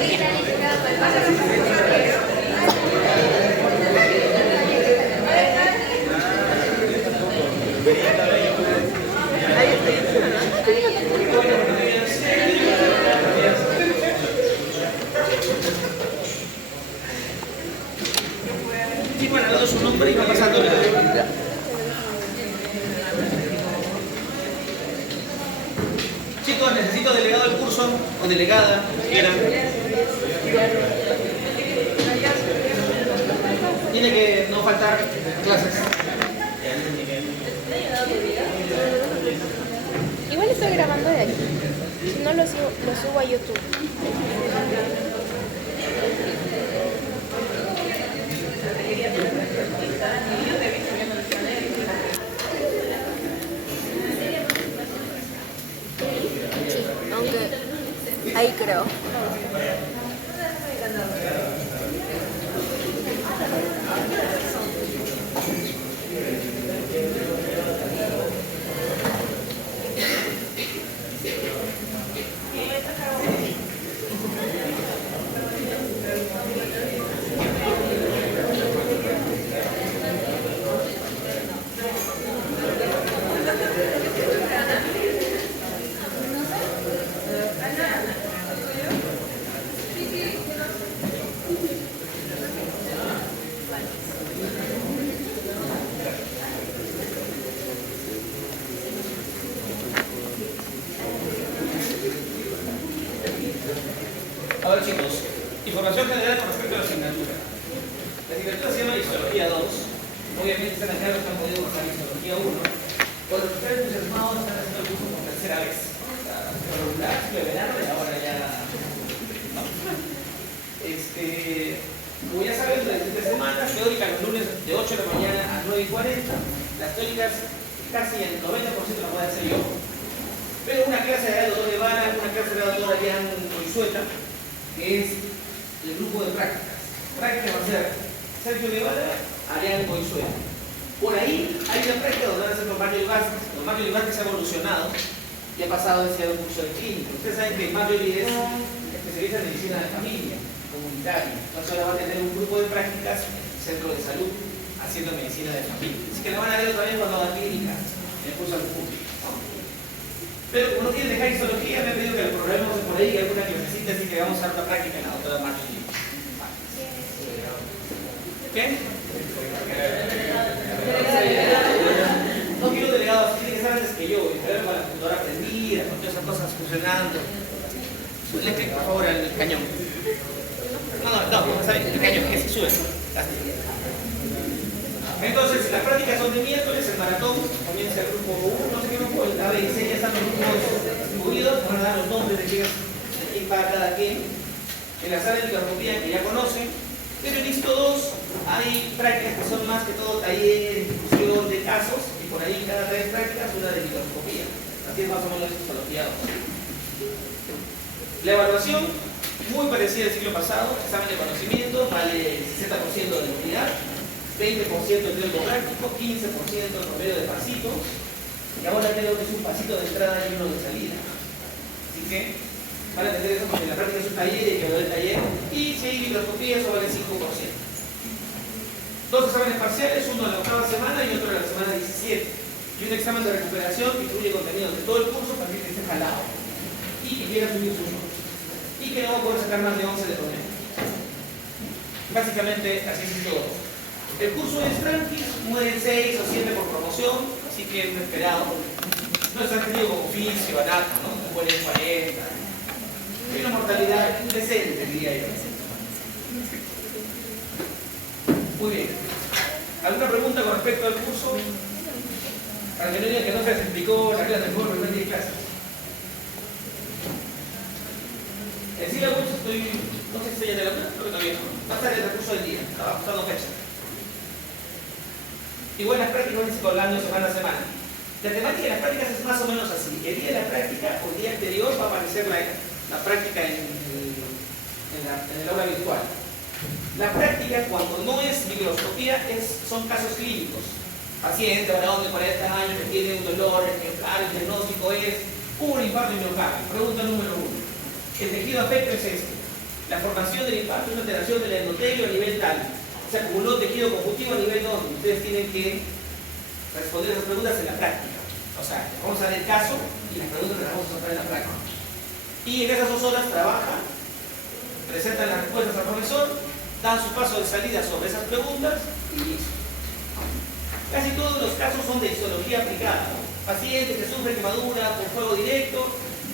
Sí, bueno, le doy su nombre y va pasando. Chicos, necesito delegado del curso o delegada, quieran. Tiene que no faltar clases. Igual estoy grabando de aquí. Si no lo subo a YouTube. Sí, aunque ahí creo. A ver, chicos, información general con respecto a la asignatura. La asignatura se llama Histología 2. Obviamente están acá los que han podido pasar Histología 1. Por lo que están entusiasmados, están haciendo el curso por tercera vez. Regular, de verano y ahora ya. No. Como ya saben, durante 3 semanas, teórica los lunes de 8 de la mañana a 9:40. Las teóricas casi el 90% las voy a hacer yo. Pero una clase de Aldo Guevara, una clase de Aldo Arián Coizueta, que es el grupo de prácticas. Práctica va a ser Sergio Guevara, Arián Coizueta. Por ahí hay una práctica donde van a ser con Mario Vázquez. Con Mario Vázquez ha evolucionado y ha pasado de ser un curso de clínico. Ustedes saben que Mario es especialista en medicina de familia, comunitaria. Entonces ahora va a tener un grupo de prácticas en el centro de salud haciendo medicina de familia. Así que la van a ver otra vez cuando haga clínica en el curso del público. Pero como no quieren dejar histología, me han pedido que lo programemos por ahí, que alguna clasecita, así que vamos a dar una práctica en la doctora Martín. ¿Qué? No quiero delegados, así tiene que ser antes que yo, y ver con la computadora prendida, con todas esas cosas funcionando. Le clic, por favor, al cañón. No, está bien, el cañón, que se sube. Entonces, las prácticas son de miércoles, el maratón comienza el grupo 1, no sé qué grupo, el A, B y C, ya están los grupos distribuidos, van a dar los nombres de quién va cada quien. En la sala de microscopía que ya conocen, pero en ISTO 2 hay prácticas que son más que todo taller, discusión de casos, y por ahí cada 3 prácticas una de microscopía. Así es más o menos histología 2. La evaluación, muy parecida al siglo pasado, examen de conocimiento, vale el 60% de la unidad. 20% de teórico práctico, 15% promedio de pasitos, y ahora creo que es un pasito de entrada y uno de salida. Así que van a tener eso porque la práctica es un taller y quedó el taller, y si hay microscopía eso vale 5%. 2 exámenes parciales, uno de la 8ª semana y otro de la semana 17. Y un examen de recuperación que incluye contenido de todo el curso para que esté jalado y que quiera subir sus notas. Y que no va a poder sacar más de 11 de promedio. Básicamente así es todo. El curso es tranqui, mueren 6 o 7 por promoción, así que es esperado. No es tan frío como oficio, barato, ¿no? Mueren 40. Hay una mortalidad decente, diría yo. Muy bien. ¿Alguna pregunta con respecto al curso? Para que no digan que no se les explicó la clase mejor, pero no hay clases. En sí la curso no sé si estoy ya de la clase, creo que todavía no. Va a estar en el curso del día, estaba ajustando fecha. Igual las prácticas van hablando semana a semana. La temática de las prácticas es más o menos así. El día de la práctica o el día anterior va a aparecer la práctica en el aula virtual. La práctica, cuando no es microscopía, son casos clínicos. Paciente, varón de 40 años que tiene un dolor ejemplar, el diagnóstico es un infarto miocardio. Pregunta número 1. El tejido afecto es este. La formación del infarto es una alteración del endotelio a nivel tal. Se acumuló tejido conjuntivo a nivel donde ustedes tienen que responder esas preguntas en la práctica. O sea, vamos a ver el caso y las preguntas las vamos a sacar en la práctica. Y en esas 2 horas trabajan, presentan las respuestas al profesor, dan su paso de salida sobre esas preguntas y listo. Casi todos los casos son de histología aplicada, ¿no? Pacientes que sufren quemadura por fuego directo,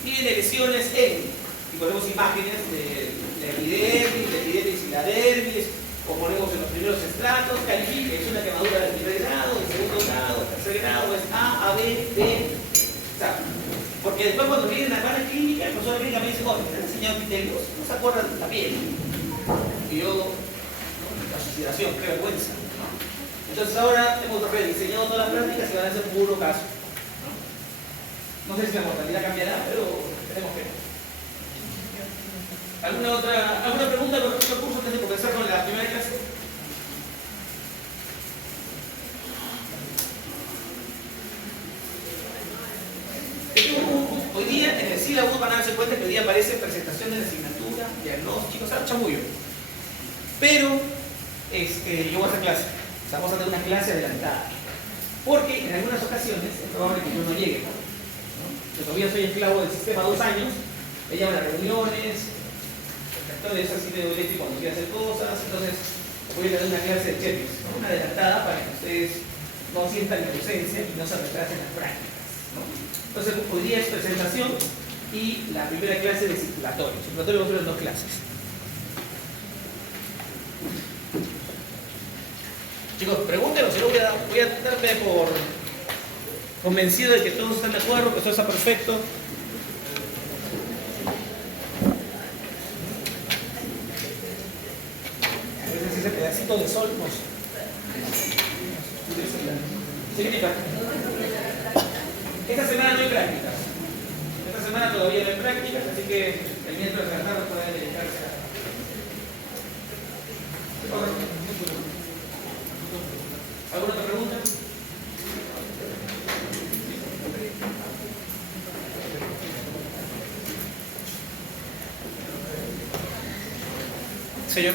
tienen lesiones en, y ponemos imágenes de la epidermis y la dermis, o ponemos en los primeros estratos, califica, es una quemadura de primer grado, de segundo grado, de tercer grado, es A, B, B. O sea, porque después cuando vienen a la clínica, el profesor clínica me dice, oh, ¿me están enseñando epitelios? No se acuerdan de la piel. Y yo, la suicidación, qué vergüenza. Entonces ahora hemos rediseñado todas las prácticas y van a ser puro caso. No sé si la mortalidad cambiará, pero tenemos que ver. ¿Alguna pregunta con respecto al curso antes de comenzar con la primera clase? Hoy día en el sílabo van a darse cuenta que hoy día aparece presentación de la asignatura, diagnóstico, o sea, chamullo. Pero yo voy a hacer clase. O sea, vamos a tener una clase adelantada. Porque en algunas ocasiones es probable que yo no llegue, ¿no? Yo todavía soy esclavo del sistema 2 años, me llaman a reuniones, entonces así me doy y cuando quiero hacer cosas, entonces voy a tener una clase de chepis, ¿no? Una adelantada para que ustedes no sientan mi ausencia y no se retrasen las prácticas, ¿no? Entonces hoy día es presentación y la primera clase de circulatorio. Circulatorio vamos a ver en 2 clases. Chicos, pregúntenos, si no voy a darme por convencido de que todos están de acuerdo, que todo está perfecto. A veces ese pedacito de sol nos significa. Esta semana no hay prácticas. Esta semana todavía no hay prácticas, así que el miércoles de la tarde pueden dedicarse a... ¿Alguna otra pregunta? Señor.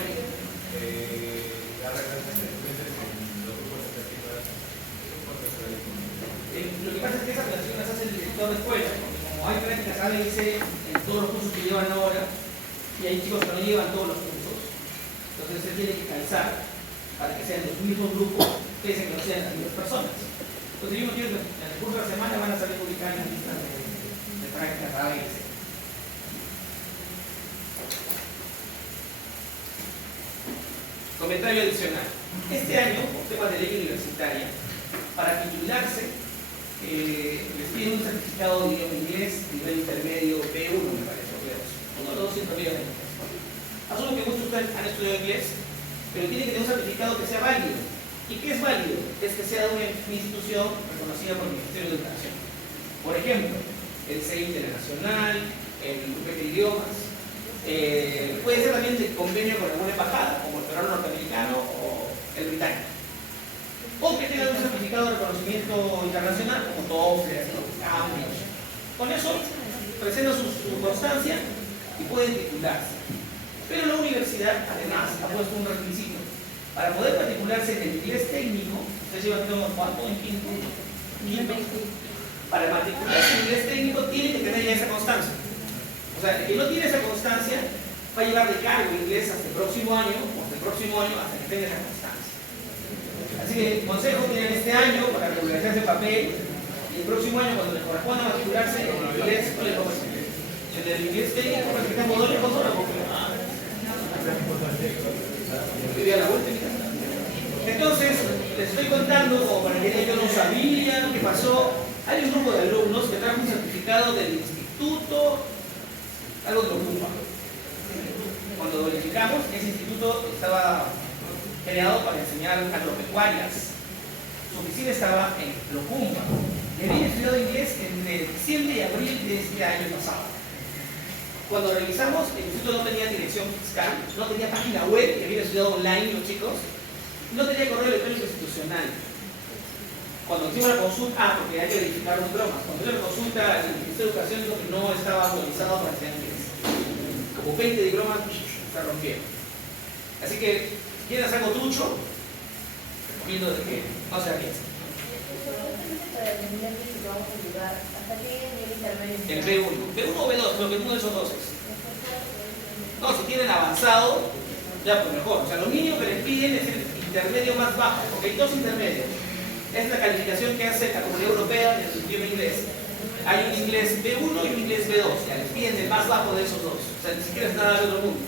Lo que pasa es que esas relaciones las hace el director de escuela. Como hay prácticas ABC en todos los cursos que llevan ahora, y hay chicos que no llevan todos los cursos, entonces se tiene que calzar para que sean los mismos grupos, pese a que no sean las mismas personas. Entonces yo quiero que en el curso de la semana van a salir publicadas las listas de prácticas ABC. Comentario adicional. Este año, por temas de ley universitaria, para titularse, les piden un certificado de idioma inglés, nivel intermedio B1, me parece, o B2. Uno de los 2 intermedios de inglés. Asumo que muchos de ustedes han estudiado inglés, pero tiene que tener un certificado que sea válido. ¿Y qué es válido? Es que sea de una institución reconocida por el Ministerio de Educación. Por ejemplo, el CEI Internacional, el UPT de Idiomas, puede ser también de convenio con alguna embajada, como el peruano norteamericano o el británico. O que tengan un certificado de reconocimiento internacional, como TOEFL, Cambridge. Con eso presentan su constancia y pueden titularse. Pero la universidad, además, ha puesto un requisito. Para poder matricularse en el inglés técnico, ustedes llevan ¿cuánto en quinto? Para matricularse en inglés técnico tiene que tener ya esa constancia. O sea, el que no tiene esa constancia va a llevar de cargo inglés hasta el próximo año, hasta que tenga esa constancia. Así que el consejo tienen este año para regularizarse el papel y el próximo año, cuando les corresponda matricularse en el inglés, ¿cuál es el inglés técnico? Practicamos doble consola porque entonces, les estoy contando, como para que ellos no sabían qué pasó. Hay un grupo de alumnos que trajo un certificado del instituto, algo de Locumba. Cuando verificamos, ese instituto estaba creado para enseñar agropecuarias. Su oficina estaba en Locumba. Y había estudiado inglés entre diciembre y abril de este año pasado. Cuando revisamos, el instituto no tenía dirección fiscal, no tenía página web, que habían estudiado online los chicos, no tenía correo electrónico institucional. Cuando hicimos la consulta, porque hay que verificar los bromas, cuando hicimos la consulta, el Ministerio de Educación dijo que no estaba autorizado para enseñar inglés. Como 20 diplomas se rompieron. Así que, si quieren hacer algo trucho, recomiendo de que no se arriesguen. El B1 o B2, lo que uno de esos dos es. No, si tienen avanzado, ya pues mejor. O sea, lo mínimo que les piden es el intermedio más bajo, porque hay dos intermedios. Es la calificación que hace la Comunidad Europea en el idioma inglés. Hay un inglés B1 y un inglés B2. Ya les piden el más bajo de esos dos. O sea, ni siquiera es nada del otro mundo.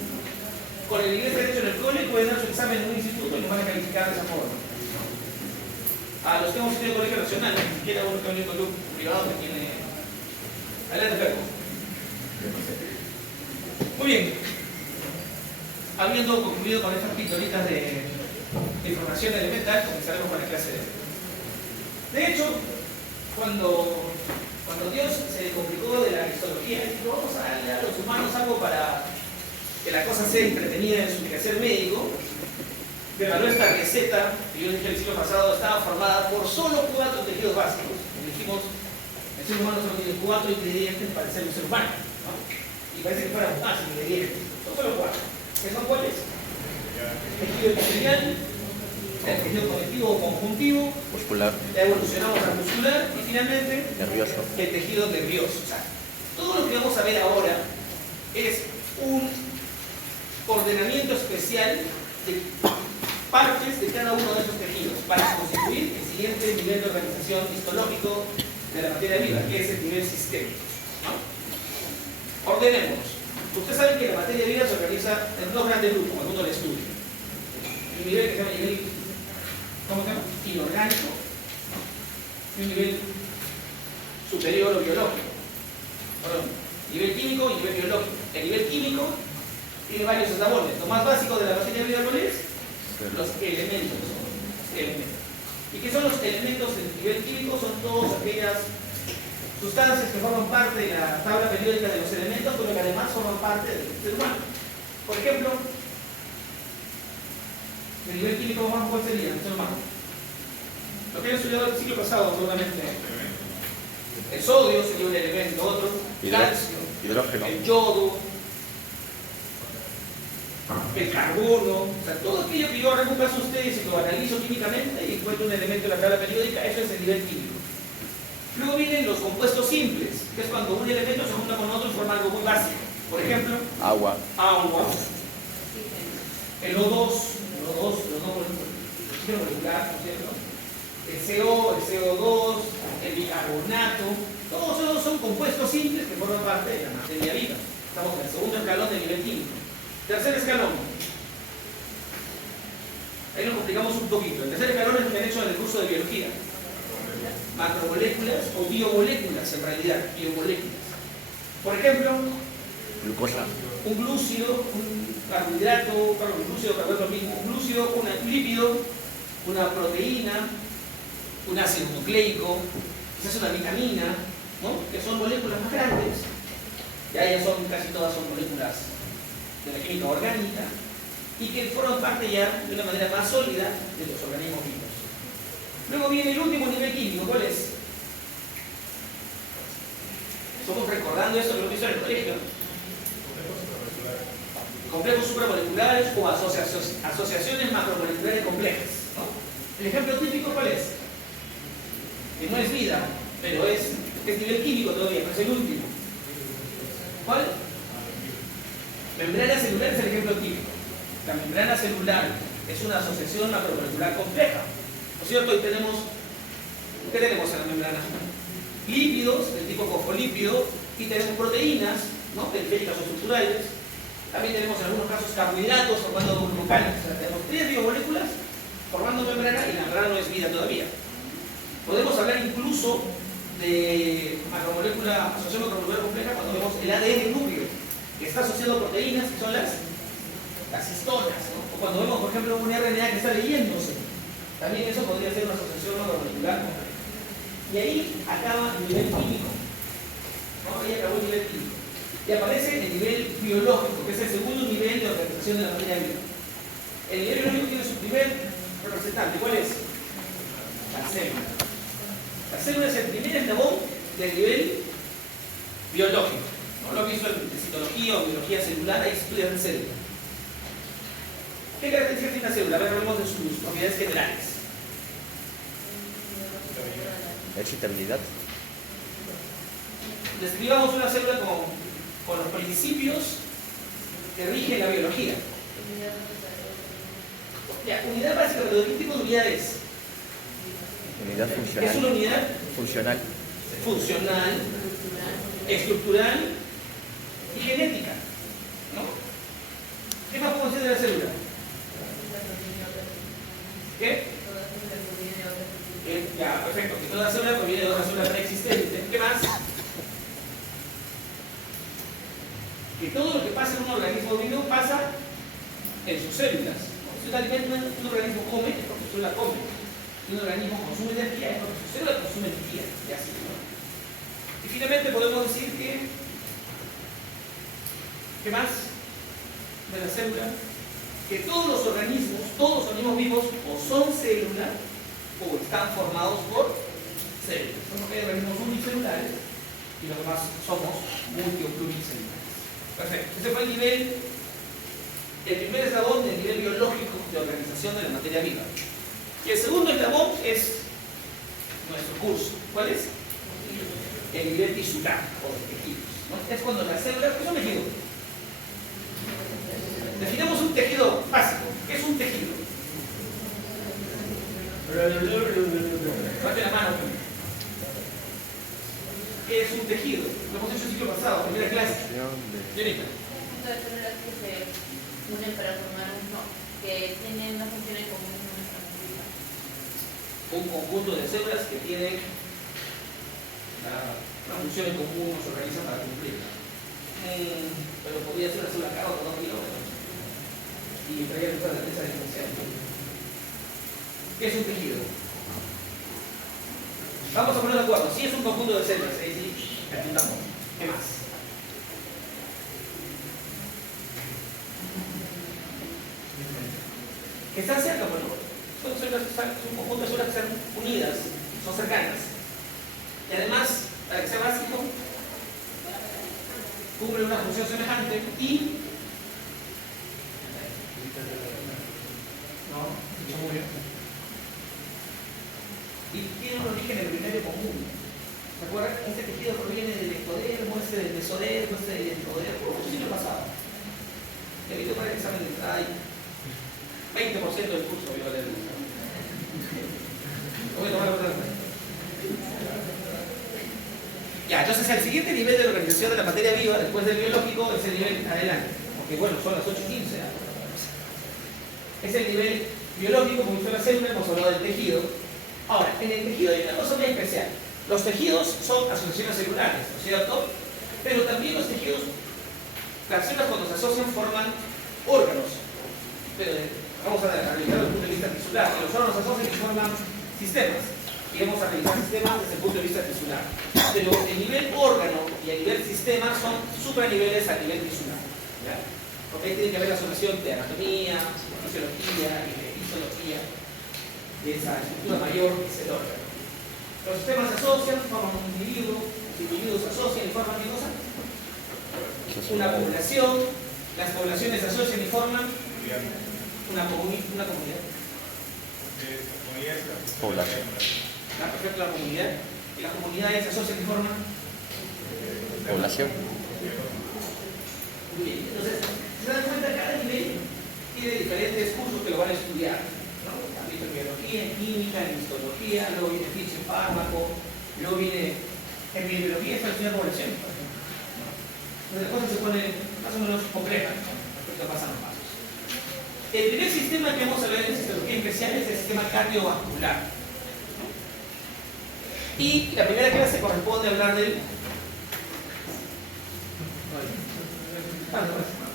Con el inglés que han hecho en el cole pueden dar su examen en un instituto y lo van a calificar de esa forma. A los que hemos estudiado en colegio nacional, ni siquiera uno que ha venido con un privado que tiene. Adelante, Pedro. Muy bien. Habiendo concluido con estas pildoritas de información elemental, comenzaremos con la clase de hoy. De hecho, cuando Dios se complicó de la histología, dijo, vamos a darle a los humanos algo para que la cosa sea entretenida en su quehacer médico, preparó esta receta que yo dije el siglo pasado estaba formada por solo 4 tejidos básicos. Y dijimos, el ser humano solo tiene 4 ingredientes para ser un ser humano, ¿no? Y parece que fueran más ingredientes, son solo 4. ¿Qué son cuáles? El tejido epitelial, el tejido conectivo o conjuntivo, muscular, evolucionamos al muscular y finalmente nervioso, el tejido nervioso. O sea, todo lo que vamos a ver ahora es un ordenamiento especial de partes de cada uno de esos tejidos para constituir el siguiente nivel de organización histológico de la materia viva, que es el nivel sistémico, ¿no? Ordenémonos. Ustedes saben que la materia viva se organiza en 2 grandes grupos cuando uno la estudia. Un nivel que se llama nivel, ¿cómo se llama? Inorgánico, y un nivel superior o biológico. Perdón, nivel químico y nivel biológico. El nivel químico tiene varios eslabones. Lo más básico de la materia viva, ¿cuál es? Los elementos. ¿Y qué son los elementos del nivel químico? Son todas aquellas sustancias que forman parte de la tabla periódica de los elementos, pero que además forman parte del ser humano. Por ejemplo, el nivel químico más, ¿cuál sería el ser humano? Lo que he estudiado el siglo pasado, seguramente. El sodio sería un elemento, otro, calcio, hidrógeno, el yodo, el carbono, o sea, todo aquello que yo arranco un caso a ustedes y lo analizo químicamente y encuentro un elemento en la tabla periódica, eso es el nivel químico. Luego vienen los compuestos simples, que es cuando un elemento se junta con otro y forma algo muy básico. Por ejemplo, agua, el O2, el molecular, ¿no es cierto? El CO, el CO2, el bicarbonato, todos esos son compuestos simples que forman parte de la materia viva. Estamos en el segundo escalón del nivel químico. Tercer escalón. Ahí nos complicamos un poquito. El tercer escalón es el que han hecho en el curso de biología. Macromoléculas o biomoléculas, en realidad, biomoléculas. Por ejemplo, glucosa, un glúcido, un carbohidrato, un glúcido, un lípido, una proteína, un ácido nucleico, quizás una vitamina, ¿no? Que son moléculas más grandes. Ya son, casi todas son moléculas de la química orgánica y que forman parte ya de una manera más sólida de los organismos vivos. Luego viene el último nivel químico, ¿cuál es? Estamos recordando esto que lo hizo en el colegio. Complejos supramoleculares o asociaciones macromoleculares complejas, ¿no? El ejemplo típico, ¿cuál es? Que no es vida, pero es nivel químico todavía, pero es el último. ¿Cuál? Membrana celular es el ejemplo típico. La membrana celular es una asociación macromolecular compleja. ¿No es cierto? Hoy tenemos, ¿qué tenemos en la membrana? Lípidos, del tipo fosfolípido, y tenemos proteínas, ¿no? Periféricas o estructurales. También tenemos en algunos casos carbohidratos formando glucanes. O sea, tenemos 3 biomoléculas formando membrana y la membrana no es vida todavía. Podemos hablar incluso de asociación macromolecular compleja cuando vemos el ADN núcleo, que está asociado a proteínas que son las histonas, ¿no? O cuando vemos, por ejemplo, un RNA que está leyéndose, también eso podría ser una asociación macromolecular compleja. Y ahí acaba el nivel químico, ¿no? Ahí acabó el nivel químico. Y aparece el nivel biológico, que es el segundo nivel de organización de la materia viva. El nivel biológico tiene su primer representante. ¿Cuál es? La célula. La célula es el primer eslabón del nivel biológico. ¿No? Lo que hizo en citología o biología celular, ahí se estudia la célula. ¿Qué características tiene una célula? A ver, hablemos de sus propiedades generales. Excitabilidad. Describamos una célula con los principios que rigen la biología. Ya, unidad básica, pero ¿qué tipo de unidad es? Unidad funcional. Es una unidad Funcional. funcional, estructural y genética, ¿no? ¿Qué más podemos decir de la célula? ¿Qué? Ya, perfecto. Que toda célula proviene de otra célula preexistente. ¿Qué más? Que todo lo que pasa en un organismo vivo pasa en sus células. Si un organismo come, es porque su célula come. Si un organismo consume energía, es porque su célula consume energía. Y así, ¿no? Y finalmente podemos decir que, ¿qué más de la célula? Que todos los organismos vivos o son células o están formados por células. Porque hay organismos unicelulares y los demás somos multi o pluricelulares. Perfecto. Ese fue el primer eslabón del nivel biológico de organización de la materia viva. Y el segundo eslabón es nuestro curso. ¿Cuál es? El nivel tisular o de tejidos, ¿no? Es cuando las células, ¿qué es un tejido? Definamos un tejido básico. ¿Qué es un tejido? Levante la mano. ¿Qué es un tejido? Lo hemos hecho el ciclo pasado, primera clase. Señorita. De células que se unen para formar que tienen una función en común en nuestra vida. Un conjunto de células que tienen una función en común o se organizan para cumplirla. Pero podría ser una célula cada o 2 kilómetros. Y traía toda la defensa diferencial. ¿Qué es un tejido? Vamos a poner de acuerdo. Si es un conjunto de células, ahí sí, apuntamos. ¿Qué más? Que están cerca, bueno, son un conjunto de células que están unidas, son cercanas. Y además, para que sea básico, cumple una función semejante y tiene un origen embrionario común. ¿Se acuerdan? Este tejido proviene del ectodermo, este del mesodermo, este del endodermo, un siglo pasado. Te invito para el examen de entrada ahí. 20% del curso voy a leer. Voy a tomar otra vez. Ya, entonces el siguiente nivel de la organización de la materia viva, después del biológico, es el nivel adelante. Porque bueno, son las 8:15. Es el nivel biológico, como hizo la célula, hemos hablado del tejido. Ahora, en el tejido hay una cosa muy especial. Los tejidos son asociaciones celulares, ¿no es cierto? Pero también los tejidos, las células cuando se asocian forman órganos. Pero vamos a analizar desde el punto de vista tisular. Los órganos se asocian y forman sistemas. Y vamos a realizar sistemas desde el punto de vista tisular. Pero el nivel órgano y el nivel sistema son supraniveles al nivel tisular. ¿Ya? Porque ahí tiene que haber la asociación de anatomía, de fisiología y de histología de esa estructura mayor que es el órgano. Los sistemas se asocian, forman un individuo, los individuos se asocian y forman ¿qué cosa? Una población, las poblaciones se asocian y forman una comunidad. Población. Perfecto, la comunidad. Y las comunidades se asocian y forman Población. Muy bien. Entonces, se dan cuenta que cada nivel tiene diferentes cursos que lo van a estudiar, ¿no? En biología, en química, en histología, luego viene fisiofármaco, luego viene epidemiología, es para estudiar población, por ejemplo. Entonces las cosas se ponen más o menos complejas, ¿no? Respecto a pasan los pasos. El primer sistema que vamos a ver en histología especial es el sistema cardiovascular, ¿no? Y la primera clase corresponde a hablar del...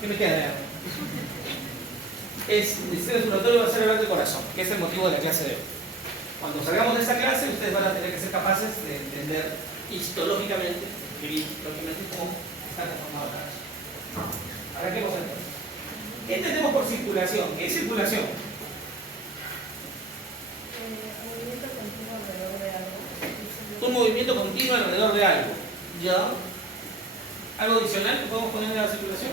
¿Qué me queda? El sistema circulatorio va a ser hablar del corazón, que es el motivo de la clase de hoy. Cuando salgamos de esta clase, ustedes van a tener que ser capaces de entender histológicamente, cómo está conformado el corazón. Arranquemos entonces. ¿Qué entendemos por circulación? ¿Qué es circulación? Un movimiento continuo alrededor de algo. ¿Ya? ¿Algo adicional que podemos poner en la circulación?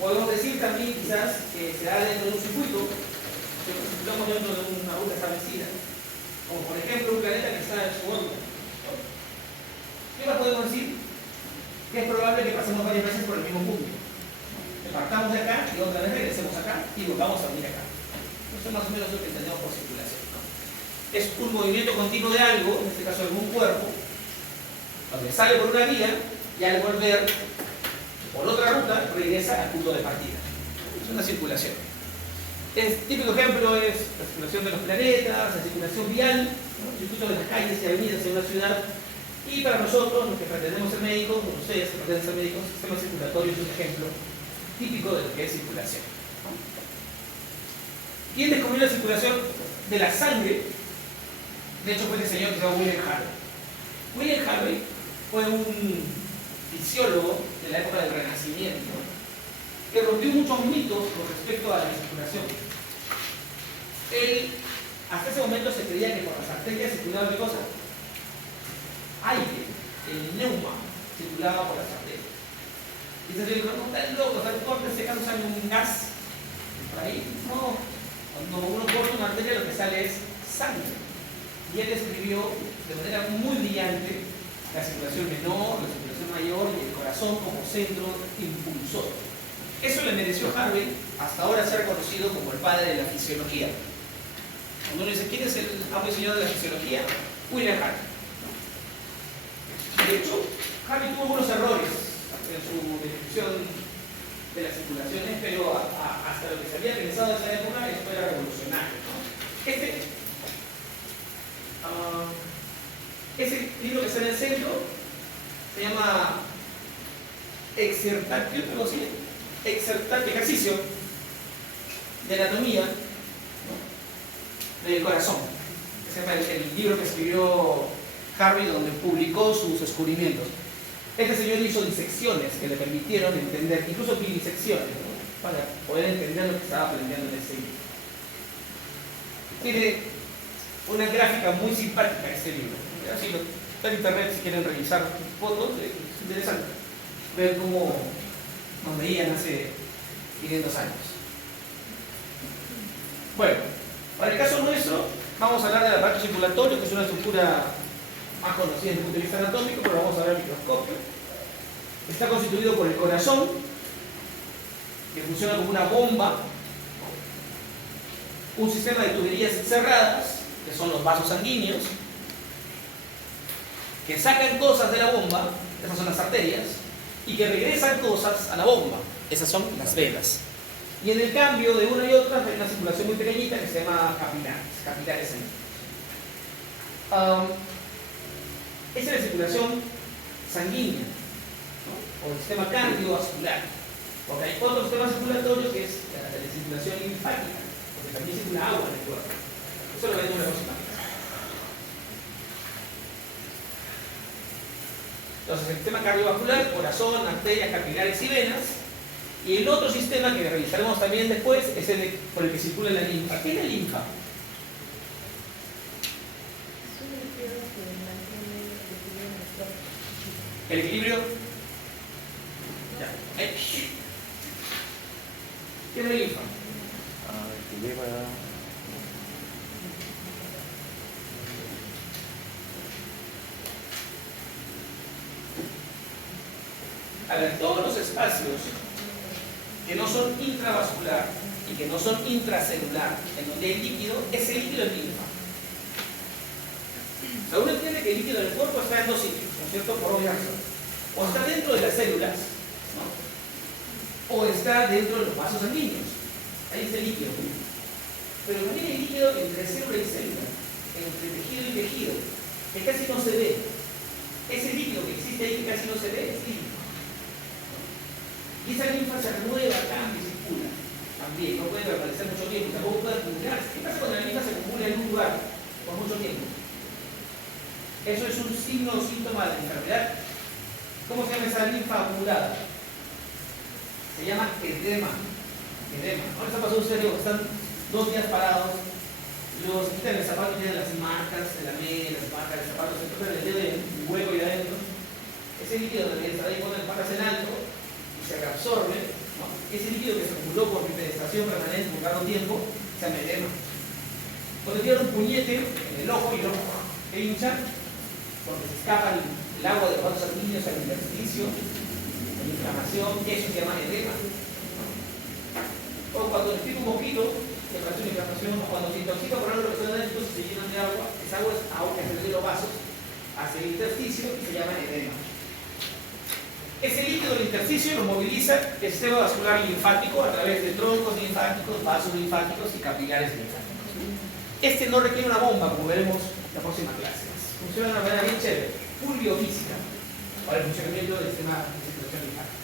Podemos decir también quizás que se da dentro de un circuito, que circulamos dentro de una ruta establecida, como por ejemplo un planeta que está en su órbita. ¿Qué más podemos decir? Que es probable que pasemos varias veces por el mismo punto. Que partamos de acá y otra vez regresemos acá y volvamos a venir acá. Eso es más o menos lo que entendemos por circulación, ¿no? Es un movimiento continuo de algo, en este caso de algún cuerpo, donde sale por una vía y al volver por otra ruta regresa al punto de partida. Es una circulación. El típico ejemplo es la circulación de los planetas, la circulación vial, ¿no? El circuito de las calles y avenidas en una ciudad. Y para nosotros, los que pretendemos ser médicos, como ustedes que pretenden ser médicos, el sistema circulatorio es un ejemplo típico de lo que es circulación. ¿Quién descubrió la circulación de la sangre? De hecho fue este señor que se llama William Harvey. William Harvey fue un fisiólogo de la época del Renacimiento que rompió muchos mitos con respecto a la circulación. Él, hasta ese momento se creía que por las arterias circulaba ¿qué cosa? Aire, el neuma, circulaba por las arterias. Y se dice, no, están locos, se causan un gas por ahí. No, cuando uno corta una arteria lo que sale es sangre. Y él escribió de manera muy brillante la circulación menor, la circulación mayor y el corazón como centro impulsor. Eso le mereció a Harvey hasta ahora ser conocido como el padre de la fisiología. Cuando uno dice, ¿quién es el amo y señor de la fisiología? William Harvey. De hecho, Harvey tuvo algunos errores en su descripción de las circulaciones, pero hasta lo que se había pensado en esa época, esto era revolucionario, ¿no? Ese libro que está en el centro se llama Ejercicio de Anatomía, ¿no? Del Corazón. Ese es el libro que escribió Harvey, donde publicó sus descubrimientos. Este señor hizo disecciones que le permitieron entender, incluso vivisecciones, ¿no? Para poder entender lo que estaba planteando en este libro. Tiene una gráfica muy simpática este libro. Así está en internet si quieren revisar fotos, es interesante ver cómo nos veían hace 500 años. Bueno, para el caso nuestro, vamos a hablar del aparato circulatorio, que es una estructura más conocida desde el punto de vista anatómico, pero vamos a ver al microscopio. Está constituido por el corazón, que funciona como una bomba, un sistema de tuberías cerradas, que son los vasos sanguíneos, que sacan cosas de la bomba, esas son las arterias, y que regresan cosas a la bomba, esas son las venas. Y en el cambio de una y otra hay una circulación muy pequeñita que se llama capilares sanguíneos. Esa es la circulación sanguínea, ¿no? O el sistema cardiovascular, porque hay otro sistema circulatorio que es la circulación linfática, porque también circula agua en el cuerpo. Eso lo veremos la próxima vez. Entonces, el sistema cardiovascular, corazón, arterias, capilares y venas. Y el otro sistema que revisaremos también después es el por el que circula la linfa. ¿Qué es la linfa? El equilibrio. Ya. ¿Qué es la linfa? A ver, todos los espacios que no son intravascular y que no son intracelular, en donde hay líquido, ese líquido es linfa. O sea, uno entiende que el líquido del cuerpo está en dos sitios, ¿no es cierto? Por obvias razones. O está dentro de las células, ¿no? O está dentro de los vasos sanguíneos. Ahí está el líquido. Pero también hay líquido entre célula y célula, entre tejido y tejido, que casi no se ve. Ese líquido que existe ahí que casi no se ve es linfa. Y esa linfa se renueva, cambia y circula. También, no puede permanecer mucho tiempo, tampoco puede acumularse. ¿Qué pasa cuando la linfa se acumula en un lugar por mucho tiempo? Eso es un signo o síntoma de la enfermedad. ¿Cómo se llama esa linfa acumulada? Se llama edema. Ahora está pasando ustedes que están 2 días parados, los quitan el zapato y tienen las marcas de la media, las marcas del zapato, se tocan el dedo en un hueco y adentro. Ese líquido que está ahí, ponen patas en alto y se reabsorbe, ¿no? ese líquido que se acumuló por bipedestación permanente por largo tiempo se llama edema. Cuando tiran un puñete en el ojo y el ojo se hincha, porque se escapa el agua de los vasos sanguíneos al intersticio, la inflamación, eso se llama edema. O cuando les pica un poquito, se produce una inflamación, o cuando se intoxica por algo que se da, entonces se llenan de agua, esa agua es agua que se de los vasos hacia el intersticio y se llama edema. Ese líquido del intersticio lo moviliza el sistema vascular linfático a través de troncos linfáticos, vasos linfáticos y capilares linfáticos. Este no requiere una bomba, como veremos en la próxima clase. Funciona de una manera bien chévere, full biofísica, para el funcionamiento del sistema de circulación linfática.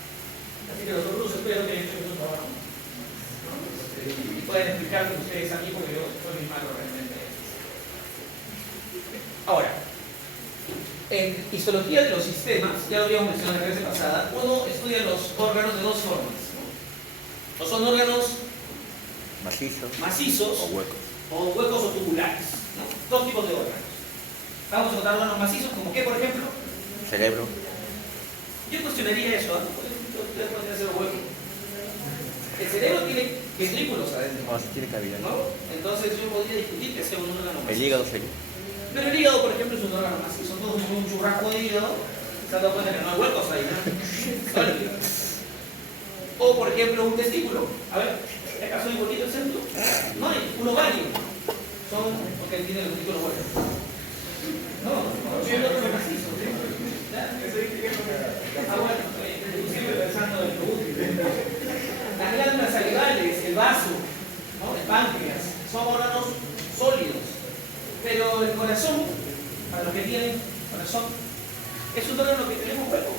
Así que los rusos espero que hayan hecho un trabajo. Y pueden explicarlo ustedes a mí, porque yo soy muy malo realmente. Ahora, en histología de los sistemas, ya lo habíamos mencionado en la clase pasada, uno estudia los órganos de dos formas. O son órganos macizos o huecos o tubulares. ¿No? Dos tipos de órganos. Vamos a encontrar órganos macizos, como qué, por ejemplo. cerebro. Yo cuestionaría eso, ¿no? Ustedes pueden hacer hueco. El cerebro tiene ventrículos adentro. No, sí tiene cavidad. ¿No? Entonces yo podría discutir que sea un órgano macizo. El hígado sería. Pero el hígado, por ejemplo, es un órgano macizo. Son todos un churrasco de hígado. Se han dado cuenta que no hay huecos ahí, ¿no? O, por ejemplo, un testículo. A ver, ¿acaso hay bonito el centro? No hay. Un ovario. Son porque tiene el testículo hueco. No, soy un órgano macizo. Ah, bueno, siempre pensando en lo útil. Las glándulas salivales, el vaso, ¿no? El páncreas, son órganos sólidos. Pero el corazón, para los que tienen corazón, es un órgano que tenemos hueco.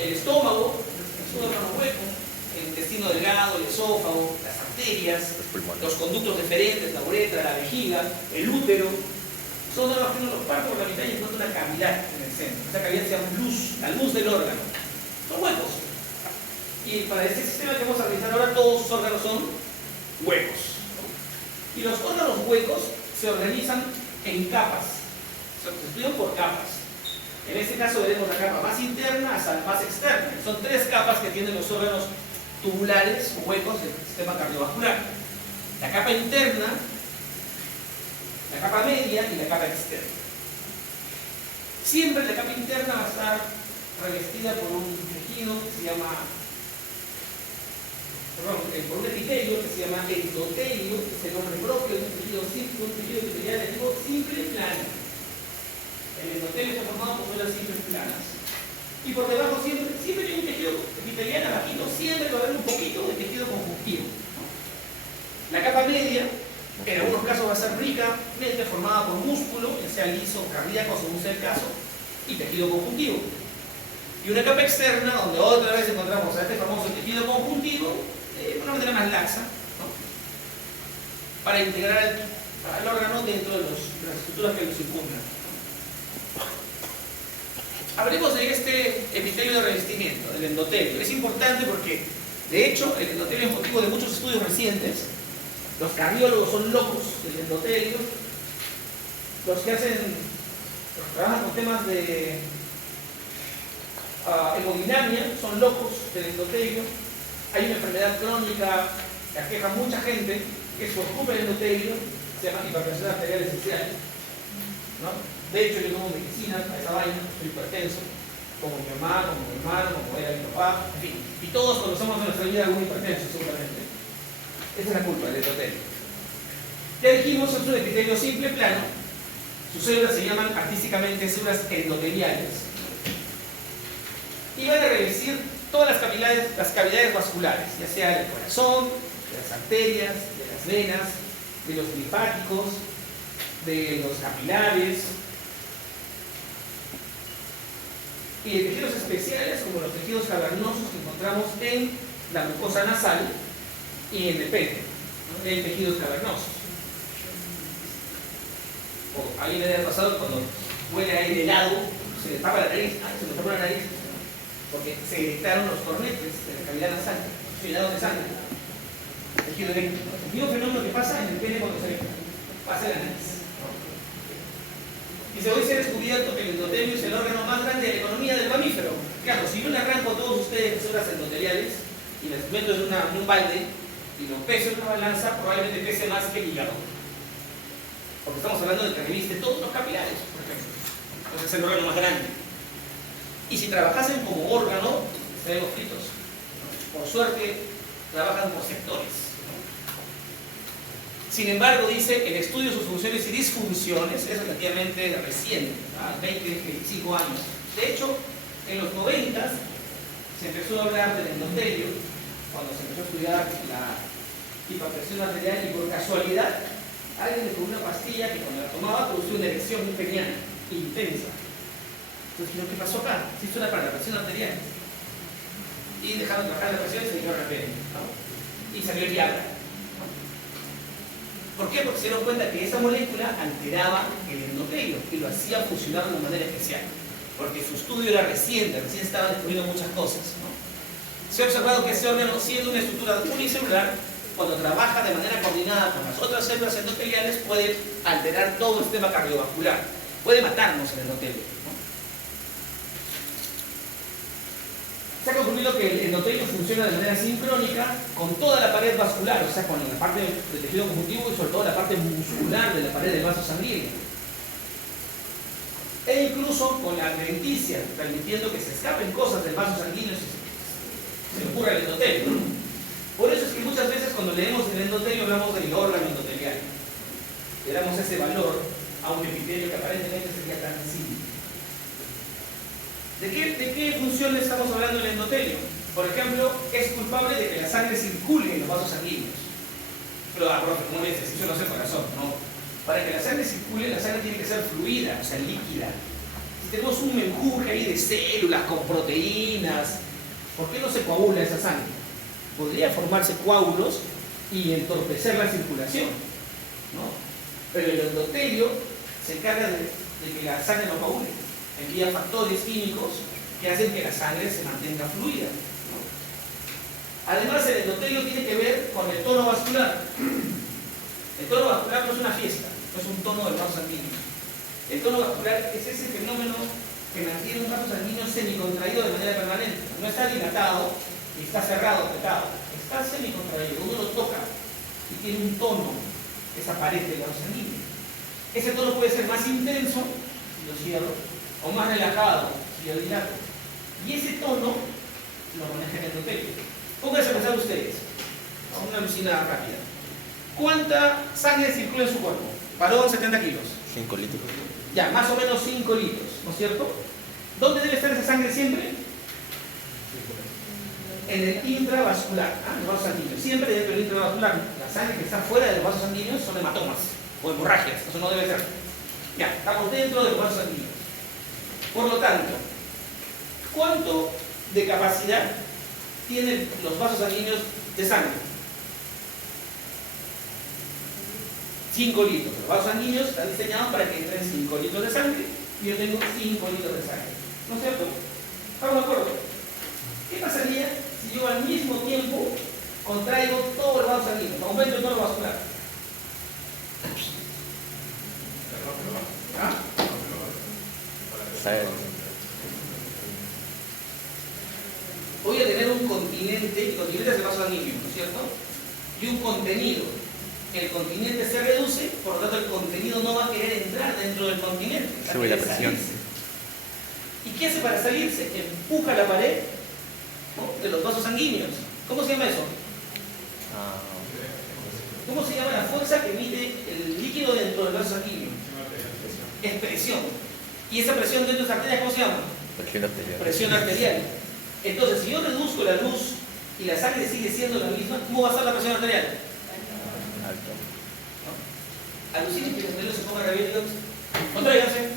El estómago es un órgano hueco. El intestino delgado, el esófago, las arterias, los conductos deferentes, la uretra, la vejiga, el útero, son órganos que uno los parte por la mitad y encuentra una cavidad en el centro. Esa cavidad se llama luz, la luz del órgano. Son huecos. Y para este sistema que vamos a realizar ahora, todos sus órganos son huecos. Y los órganos huecos se organizan en capas. Se estudian por capas. En este caso veremos la capa más interna hasta la más externa. Son tres capas que tienen los órganos tubulares o huecos del sistema cardiovascular. La capa interna, la capa media y la capa externa. Siempre la capa interna va a estar revestida por un tejido que se llama, por un epitelio que se llama endotelio, que es el nombre propio de un tejido simple, un tejido epitelial de tipo simple plano. El endotelio está formado por células simples planas. Y por debajo siempre hay un tejido epitelial abajito, siempre va a haber un poquito de tejido conjuntivo. La capa media, en algunos casos va a ser ricamente formada por músculo, ya sea liso o cardíaco según sea el caso, y tejido conjuntivo. Y una capa externa, donde otra vez encontramos a este famoso tejido conjuntivo, de una manera más laxa, ¿no? Para integrar al órgano dentro de las estructuras que lo circundan. Hablemos de este epitelio de revestimiento, el endotelio. Es importante porque, de hecho, el endotelio es motivo de muchos estudios recientes. Los cardiólogos son locos del endotelio. Los que trabajan con temas de hemodinamia son locos del endotelio. Hay una enfermedad crónica que aqueja a mucha gente que se ocupa del endotelio, se llama hipertensión arterial esencial, ¿no? De hecho, yo tomo medicina para esa vaina, soy hipertenso, como mi mamá, como mi hermano, como era mi papá, en fin. Y todos conocemos en nuestra vida algún hipertenso, seguramente. Esa es la culpa del endotelio. Ya dijimos, es un epitelio simple plano. Sus células se llaman artísticamente células endoteliales. Y van a revestir todas las cavidades vasculares, ya sea del corazón, de las arterias, de las venas, de los linfáticos, de los capilares, y de tejidos especiales como los tejidos cavernosos que encontramos en la mucosa nasal y en el pene, ¿no? En tejidos cavernosos. O a alguien le ha pasado cuando huele aire helado, se le tapa la nariz, se le tapa la nariz, porque se detectaron los cornetes de la cavidad nasal, llenados de sangre, tejido eléctrico. El mismo fenómeno que pasa en el pene cuando se pasa en la nariz. Y hoy se ha descubierto que el endotelio es el órgano más grande de la economía del mamífero. Claro, si yo le arranco a todos ustedes células endoteliales, y les meto en un balde y lo peso en una balanza, probablemente pese más que el hígado. Porque estamos hablando de que reviste todos los capilares, por ejemplo. Entonces es el órgano más grande. Y si trabajasen como órgano, estaríamos fritos. Por suerte, trabajan por sectores. Sin embargo, dice, el estudio de sus funciones y disfunciones es relativamente reciente, 20, 25 años. De hecho, en los 90 se empezó a hablar del endotelio, cuando se empezó a estudiar la hipertensión arterial, y por casualidad, alguien le tomó una pastilla que cuando la tomaba producía una erección peniana, intensa. Entonces, ¿qué pasó acá? Se hizo una para la presión arterial. Y dejaron de bajar la presión y se dio la pena, ¿no? Y salió el Viagra. ¿Por qué? Porque se dieron cuenta que esa molécula alteraba el endotelio y lo hacía funcionar de una manera especial. Porque su estudio era reciente, recién estaban descubriendo muchas cosas, ¿no? Se ha observado que ese órgano, siendo una estructura unicelular, cuando trabaja de manera coordinada con las otras células endoteliales, puede alterar todo el sistema cardiovascular. Puede matarnos el endotelio, ¿no? Se ha concluido que el endotelio funciona de manera sincrónica con toda la pared vascular, o sea, con la parte del tejido conjuntivo y sobre todo la parte muscular de la pared del vaso sanguíneo. E incluso con la adventicia, permitiendo que se escapen cosas del vaso sanguíneo y se ocurra el endotelio. Por eso es que muchas veces cuando leemos el endotelio hablamos del órgano endotelial. Le damos ese valor a un epitelio que aparentemente sería tan simple. ¿De qué función estamos hablando del endotelio? Por ejemplo, es culpable de que la sangre circule en los vasos sanguíneos. Pero, profe, como dices, eso no es el corazón, ¿no? Para que la sangre circule, la sangre tiene que ser fluida, o sea, líquida. Si tenemos un menjurje ahí de células con proteínas, ¿por qué no se coagula esa sangre? Podría formarse coágulos y entorpecer la circulación, ¿no? Pero el endotelio se encarga de que la sangre no coagule. Envía factores químicos que hacen que la sangre se mantenga fluida, ¿no? Además, el endotelio tiene que ver con el tono vascular. El tono vascular no es una fiesta, no es un tono del vaso sanguíneo. El tono vascular es ese fenómeno que mantiene un vaso sanguíneo semicontraído de manera permanente. No está dilatado y está cerrado, apretado. Está semicontraído. Uno lo toca y tiene un tono, esa pared del vaso sanguíneo. Ese tono puede ser más intenso si lo cierro, o más relajado si lo dilato. Y ese tono lo maneja el endotelio. Pónganse a pensar ustedes, una alucina rápida. ¿Cuánta sangre circula en su cuerpo? Varón, 70 kilos. 5 litros. Ya, más o menos 5 litros, ¿no es cierto? ¿Dónde debe estar esa sangre siempre? En el intravascular, los vasos sanguíneos. Siempre dentro del intravascular. La sangre que está fuera de los vasos sanguíneos son hematomas o hemorragias. Eso no debe ser. Ya, estamos dentro de los vasos sanguíneos. Por lo tanto, ¿cuánto de capacidad tienen los vasos sanguíneos de sangre? 5 litros. Los vasos sanguíneos están diseñados para que entren 5 litros de sangre y yo tengo 5 litros de sangre. ¿No es cierto? ¿Estamos de acuerdo? ¿Qué pasaría si yo al mismo tiempo contraigo todos los vasos sanguíneos? Aumento el tono vascular. ¿Ah? Voy a tener un continente, el continente es el vaso sanguíneo, ¿no es cierto? Y un contenido. El continente se reduce, por lo tanto el contenido no va a querer entrar dentro del continente. Sube la presión. ¿Y qué hace para salirse? Empuja la pared, ¿no?, de los vasos sanguíneos. ¿Cómo se llama eso? ¿Cómo se llama la fuerza que emite el líquido dentro del vaso sanguíneo? Es presión. ¿Y esa presión dentro de esa arteria cómo se llama? Presión arterial. Presión arterial. Entonces, si yo reduzco la luz y la sangre sigue siendo la misma, ¿cómo va a estar la presión arterial? Alto. ¿No? Alucinen que los modelos se pongan rabiosos, contráiganse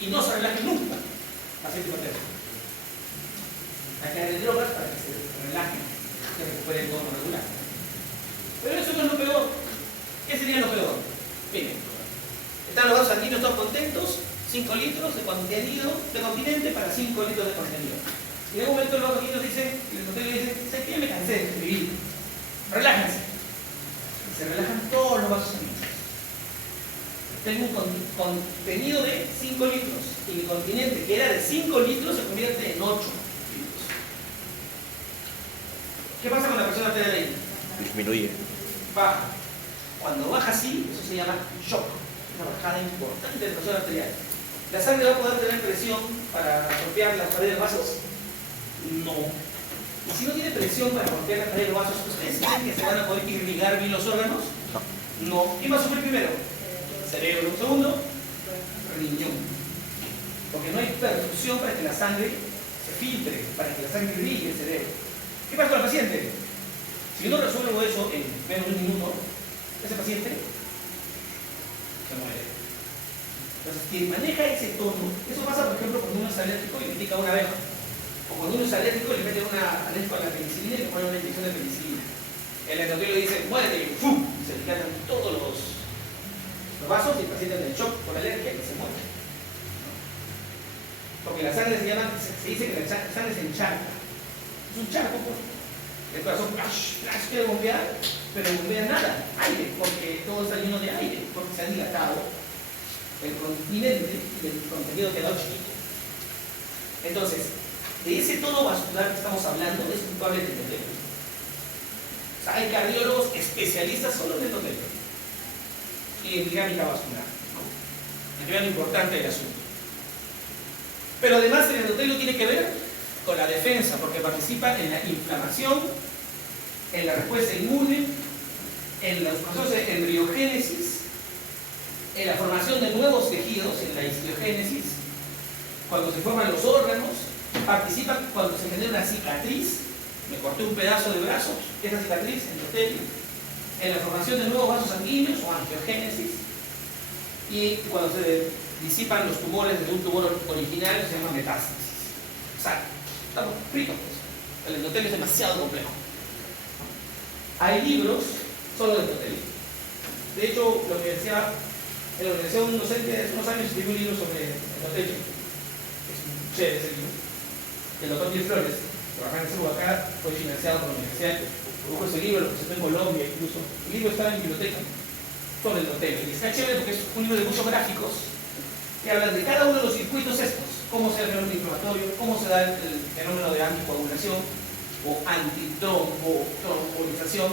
y no se relajen nunca. Paciente hipertenso. Hay que darle drogas para que se relajen, que recuperen el tono regular. Pero eso no es lo peor. ¿Qué sería lo peor? Miren, están los vasos sanguíneos todos contentos, 5 litros de contenido de continente para 5 litros de contenido. Y en un momento los vasos sanguíneos dicen, y el endotelio dice, sé que ya me cansé de escribir, relájense. Y se relajan todos los vasos sanguíneos. Tengo un contenido de 5 litros y mi continente, que era de 5 litros, se convierte en 8 litros. ¿Qué pasa con la presión arterial ahí? Disminuye. Baja. Cuando baja así, eso se llama shock, una bajada importante de presión arterial. ¿La sangre va a poder tener presión para golpear las paredes de los vasos? No. Y si no tiene presión para golpear las paredes de los vasos, ¿ustedes creen que se van a poder irrigar bien los órganos? No. ¿Quién va a sufrir primero? Cerebro. Segundo, riñón. Porque no hay perfusión para que la sangre se filtre, para que la sangre irrigue el cerebro. ¿Qué pasa con el paciente? Si yo no resuelvo eso en menos de un minuto, ese paciente se muere. Entonces, quien maneja ese tono, eso pasa, por ejemplo, cuando uno es alérgico y le pica una abeja. O cuando uno es alérgico y le mete una alergia a la penicilina y le ponen una inyección de penicilina. El endotelio le dice, muérete, y ¡fum! Y se le quitan todos los vasos y el paciente en el shock por alergia y se muere. Porque la sangre se dice que la sangre se encharca. Es un charco, pues. El corazón quiere bombear, pero bombea nada, aire, porque todo está lleno de aire, porque se ha dilatado el continente y el contenido quedó chiquito. Entonces, de ese tono vascular que estamos hablando es culpable del endotelio. O sea, hay cardiólogos especialistas solo en endotelio y en dinámica vascular, ¿no? Que vean lo importante del asunto. Pero además el endotelio tiene que ver con la defensa, porque participa en la inflamación, en la respuesta inmune, en los procesos de embriogénesis, en la formación de nuevos tejidos, en la histiogénesis, cuando se forman los órganos, participa cuando se genera una cicatriz, me corté un pedazo de brazo, esa cicatriz, endotelio, en la formación de nuevos vasos sanguíneos o angiogénesis, y cuando se disipan los tumores de un tumor original se llama metástasis. O sea, estamos fritos, pues. El endotelio es demasiado complejo. Hay libros solo de endotelio. De hecho, en la universidad un docente hace unos años escribió un libro sobre endotelio. Es un chévere ese libro. El doctor Gil Flores, que trabaja en acá, fue financiado por la universidad. Produjo ese libro, lo presentó en Colombia incluso. El libro está en la biblioteca sobre endotelio. Y está chévere porque es un libro de muchos gráficos que hablan de cada uno de los circuitos estos. Cómo se da el fenómeno inflamatorio, cómo se da el fenómeno de anticoagulación o antitrombolización,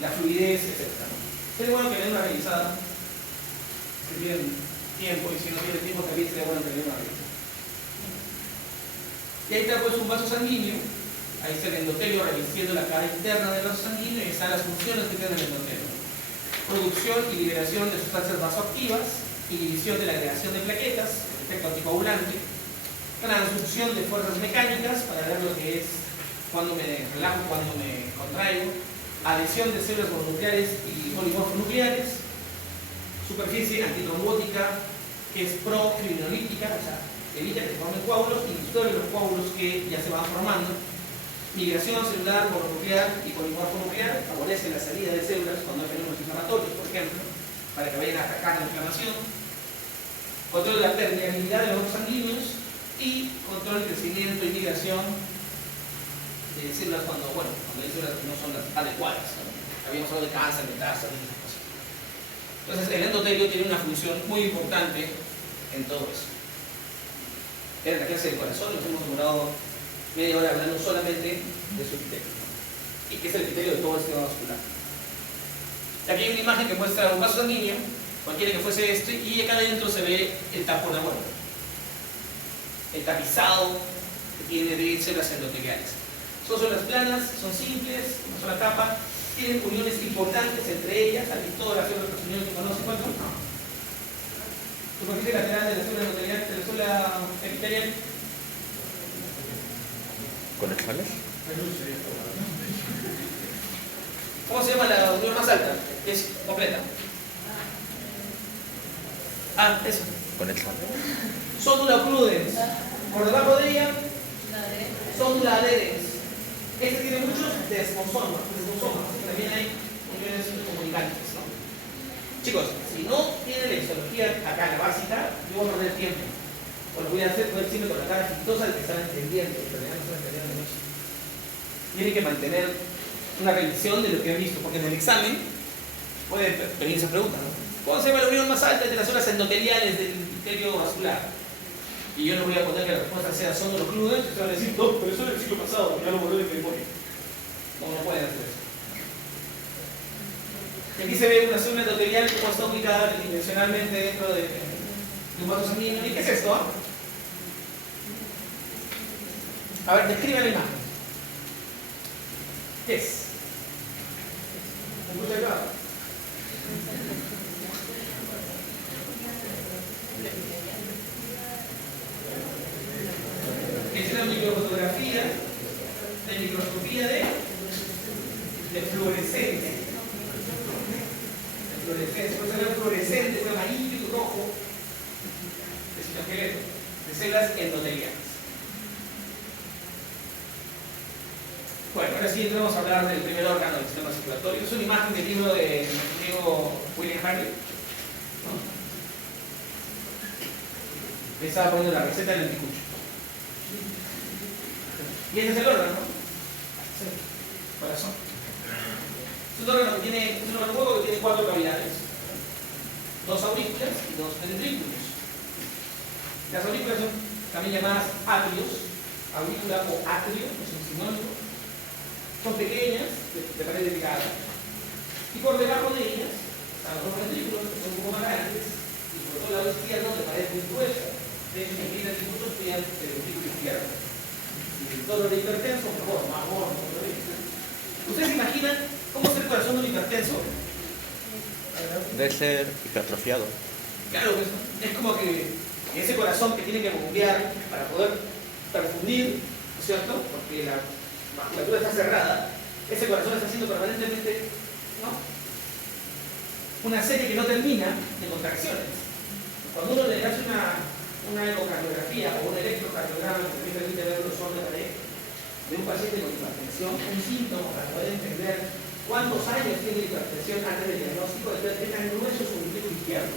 la fluidez, etc. Sería bueno que le den una revisada, si tienen tiempo, y si no tienen tiempo también sería bueno que le den una revisada. Y ahí está pues un vaso sanguíneo, ahí está el endotelio revestiendo la cara interna del vaso sanguíneo y están las funciones que tiene el endotelio. Producción y liberación de sustancias vasoactivas, inhibición de la agregación de plaquetas, efecto anticoagulante, transducción de fuerzas mecánicas para ver lo que es cuando me relajo, cuando me contraigo, adhesión de células mononucleares y polimorfonucleares, superficie antitrombótica que es profibrinolítica, o sea, evita que se formen coágulos y disuelve los coágulos que ya se van formando, migración celular mononuclear y polimorfonuclear, favorece la salida de células cuando hay fenómenos inflamatorios, por ejemplo, para que vayan a atacar la inflamación, control de la permeabilidad de los vasos sanguíneos y control del crecimiento y migración de células cuando hay células que no son las adecuadas, ¿no? Habíamos hablado de cáncer, metástasis, esas cosas. Entonces el endotelio tiene una función muy importante en todo eso. En la clase del corazón nos hemos demorado media hora hablando solamente de su epitelio, ¿no? Y que es el epitelio de todo el sistema vascular. Aquí hay una imagen que muestra un vaso sanguíneo, cualquiera que fuese este, y acá adentro se ve el tapón de muerte, el tapizado que tiene de células endoteliales. Son células planas, son simples, una sola capa, tienen uniones importantes entre ellas, aquí todas las células uniones que conocen, ¿cuánto? Superficie lateral de la célula endotelial, de la célula epitelial. ¿Conexiones? ¿Cómo se llama la unión más alta? Es completa. Ah, eso. ¿Conexiones? Sódula occludens. Por debajo de ella, sódula adherens. Este tiene muchos desmosomas. También hay uniones comunicantes, ¿no? Chicos, si no tienen la histología acá, la básica, yo voy a perder tiempo. O lo voy a hacer, siempre con la cara chistosa de que están entendiendo, pero ya no están entendiendo mucho. Tienen que mantener una revisión de lo que han visto, porque en el examen puede venir esa pregunta, ¿no? ¿Cómo se llama la unión más alta entre las células endoteliales del epitelio vascular? Y yo les voy a poner que la respuesta sea sódula occludens, y ustedes van a decir, no, pero eso era el siglo pasado, ya lo borré de memoria. ¿O no pueden hacer eso? Y aquí se ve una zona endotelial como está ubicada tridimensionalmente dentro de un vaso sanguíneo. ¿Y qué es esto? A ver, describan la imagen. ¿Qué es? ¿Me escucha acá? Es una microfotografía de microscopía de fluorescencia. De fluorescencia, puede ser fluorescente, un amarillo y rojo de citoesqueleto, de células endoteliales. Bueno, ahora sí vamos a hablar del primer órgano del sistema circulatorio. Es una imagen del libro de mi amigo William Hardy. Me estaba poniendo la receta del anticucho. Y ese es el órgano, ¿no? Sí. Corazón. Es un órgano que tiene, es un órgano hueco que tiene 4 cavidades, 2 aurículas y 2 ventrículos. Las aurículas son también llamadas atrios, aurícula o atrio, es un sinónimo. Son pequeñas, de pared picada, y por debajo de ellas están los ventrículos, que son un poco más grandes, y por todo el lado izquierdo de pared muy gruesa. De hecho, aquí en el instituto estudian el ventrículo izquierdo. Todo lo de hipertenso, por favor, más gordo, ¿ustedes se imaginan cómo es el corazón de un hipertenso? Debe ser hipertrofiado. Claro, es como que ese corazón que tiene que bombear para poder perfundir, ¿no es cierto? Porque la musculatura está cerrada, ese corazón está haciendo permanentemente, ¿no?, una serie que no termina de contracciones. Cuando uno le hace una ecocardiografía o un electrocardiograma que permite ver los órganos de un paciente con hipertensión, un síntoma para poder entender cuántos años tiene hipertensión antes del diagnóstico, de qué tan grueso es su ventrículo izquierdo.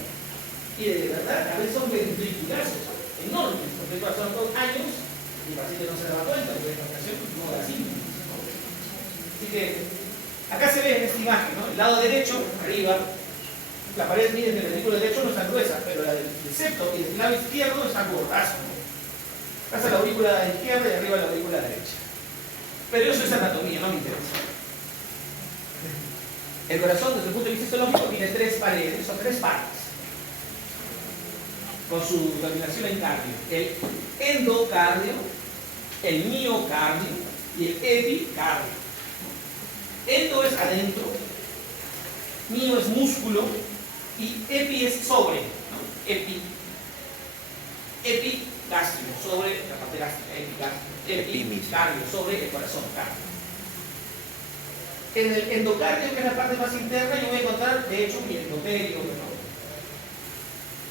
Y de verdad, a veces son ventriculazos enormes, porque pasan 2 años y el paciente no se da cuenta porque la hipertensión no da síntomas. Así que acá se ve en esta imagen, ¿no? El lado derecho, arriba, la pared mide del ventrículo derecho no es tan gruesa, pero la del septo y del lado izquierdo está gordazo, ¿no? Acá está la aurícula izquierda y arriba la aurícula derecha. Pero eso es anatomía, no me interesa. El corazón, desde el punto de vista histológico, tiene 3 paredes, son 3 partes, con su terminación en cardio: el endocardio, el miocardio y el epicardio. Endo es adentro, mio es músculo y epi es sobre, ¿no? Epigastrio, sobre la parte gástrica, epicardio, sobre el corazón, cardio. En el endocardio, que es la parte más interna, yo voy a encontrar, de hecho, mi endotelio, ¿no?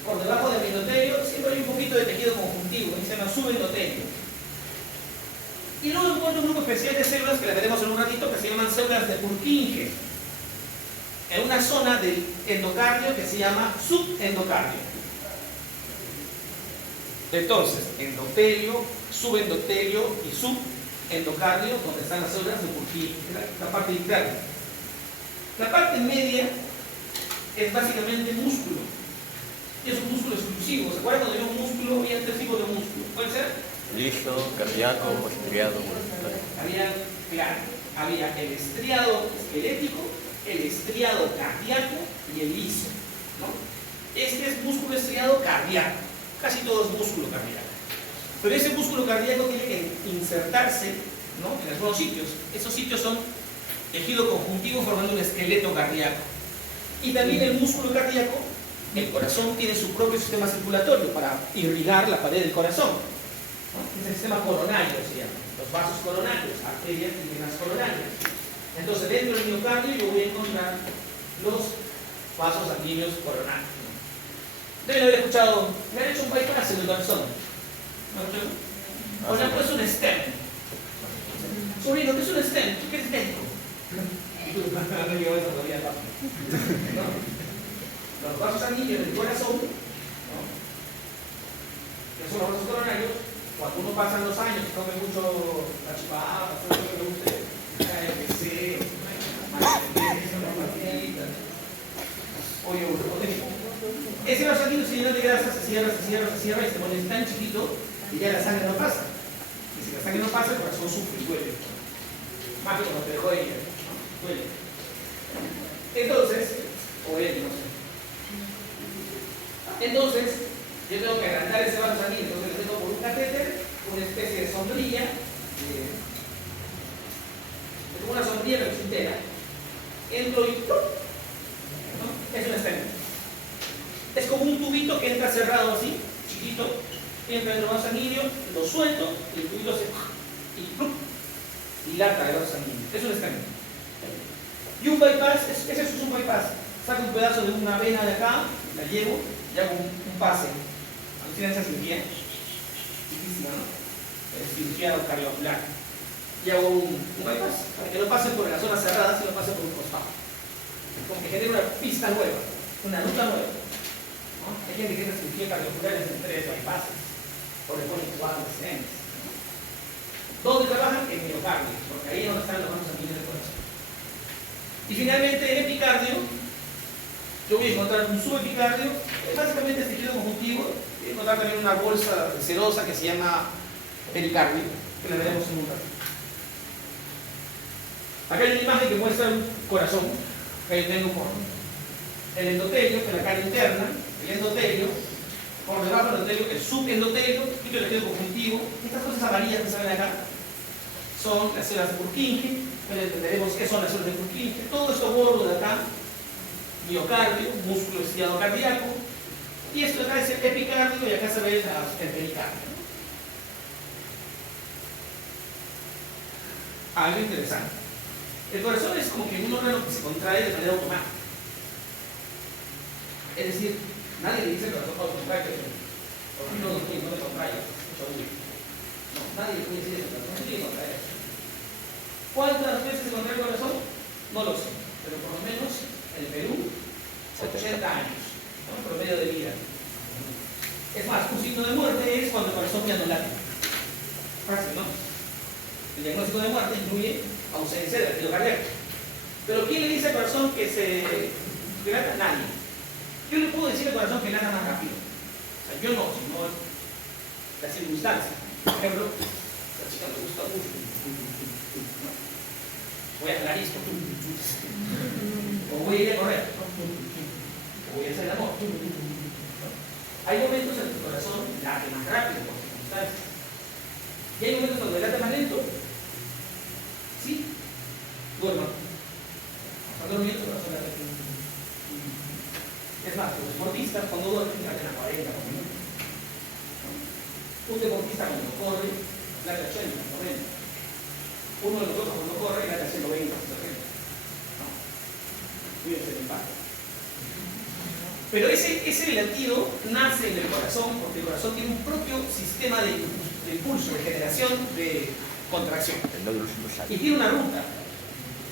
Por debajo del endotelio siempre hay un poquito de tejido conjuntivo, que se llama subendotelio. Y luego encuentro un grupo especial de células que le veremos en un ratito, que se llaman células de Purkinje, en una zona del endocardio que se llama subendocardio. Entonces, endotelio, subendotelio y subendocardio, donde están las células de Purkinje, la parte interna. La parte media es básicamente músculo. Y es un músculo exclusivo. ¿Se acuerdan cuando digo un músculo? Había 3 tipos de músculo. ¿Puede ser? Liso, cardíaco o estriado voluntario. Había el estriado esquelético, el estriado cardíaco y el liso, ¿no? Este es músculo estriado cardíaco. Casi todo es músculo cardíaco. Pero ese músculo cardíaco tiene que insertarse, ¿no?, en algunos sitios. Esos sitios son tejido conjuntivo formando un esqueleto cardíaco. Y también el músculo cardíaco, el corazón, tiene su propio sistema circulatorio para irrigar la pared del corazón, ¿no? Es el sistema coronario, se llama. Los vasos coronarios, arterias y venas coronarias. Entonces, dentro del miocardio yo voy a encontrar los vasos sanguíneos coronarios, ¿no? Deben haber escuchado, me han hecho un bypass en el corazón. ¿No han escuchado? O le han puesto un stem. Sobrino, ¿qué es un stem? ¿Qué es médico? No llegó eso todavía, ¿no? Los vasos sanguíneos del corazón, ¿no?, que son los vasos coronarios, cuando uno pasa los años y come mucho la chipapa, todo lo que le guste, KFC, ese vaso sanguíneo se llena de grasa, se cierra y se pone tan chiquito y ya la sangre no pasa. Y si la sangre no pasa, el corazón sufre y duele. mágico nos dejó ella, ¿no? Duele. Entonces, o él, no sé. Entonces, yo tengo que agrandar ese vaso sanguíneo, entonces le tengo por un catéter, una especie de sombrilla, es como una sombrilla pero entera. Entro y ¡pum! ¿No? Es una esténica. Es como un tubito que entra cerrado así, chiquito, entra dentro del vaso sanguíneo, lo suelto y el tubito se y ¡pum! Dilata el vaso sanguíneo. Es una esténica. Y un bypass, ese es un bypass. Saco un pedazo de una vena de acá, la llevo y hago un pase. Al final esa cirugía, difícil, ¿no? Cirugía cardiovascular. Y hago un bypass para que no pase por la zona cerrada, sino pase por un costado. Como que genere una pista nueva, una ruta nueva. ¿No? Hay gente que tiene cirugía cardiovascular en 3 bypasses, o le ponen 4 stents. ¿Dónde trabajan? En miocardio, porque ahí es donde están los vasos sanguíneos del corazón. Y finalmente el epicardio, yo voy a encontrar un subepicardio, es básicamente este tejido conjuntivo, voy a encontrar también una bolsa serosa que se llama pericardio, que la veremos en un rato. Acá hay una imagen que muestra un corazón, que yo tengo por el endotelio, que es la cara interna, el endotelio, por debajo del endotelio, el subendotelio, y el tejido conjuntivo. Estas cosas amarillas que se ven acá son las células de Purkinje, entenderemos qué son las células de Purkinje. Todo esto gordo de acá, miocardio, músculo estriado cardíaco, y esto de acá es el epicardio y acá se ve el pericardio. Algo interesante. El corazón es como que un órgano que se contrae de manera automática. Es decir, nadie le dice al corazón, oh, contrae, porque no me contrae, no, nadie le puede decir eso, el corazón no tiene que contraer. ¿Cuántas veces se contrae el corazón? No lo sé, pero por lo menos en el Perú, 80 años, ¿no? Promedio de vida. Es más, un signo de muerte es cuando el corazón ya no late. Fácil, ¿no? El diagnóstico de muerte incluye ausencia de latido cardíaco. Pero ¿quién le dice al corazón que lata? Nadie. Yo le puedo decir al corazón que lata más rápido. O sea, yo no, sino la circunstancia. Por ejemplo, a la chica me gusta mucho. Voy a hablar esto. O voy a ir a correr. O voy a hacer el amor. Hay momentos en que el corazón late más rápido por circunstancias. Y hay momentos donde late más lento. ¿Sí? Duerma. Cuando durmiendo el corazón late más lento. Es más, los deportistas cuando duermen laten a 40 por minuto. Un deportista cuando corre late a 80, 90. Uno de nosotros cuando corre late a 120, 130. No. Cuídense del impacto. Pero ese latido nace en el corazón porque el corazón tiene un propio sistema de impulso, de generación, de contracción. Y tiene una ruta.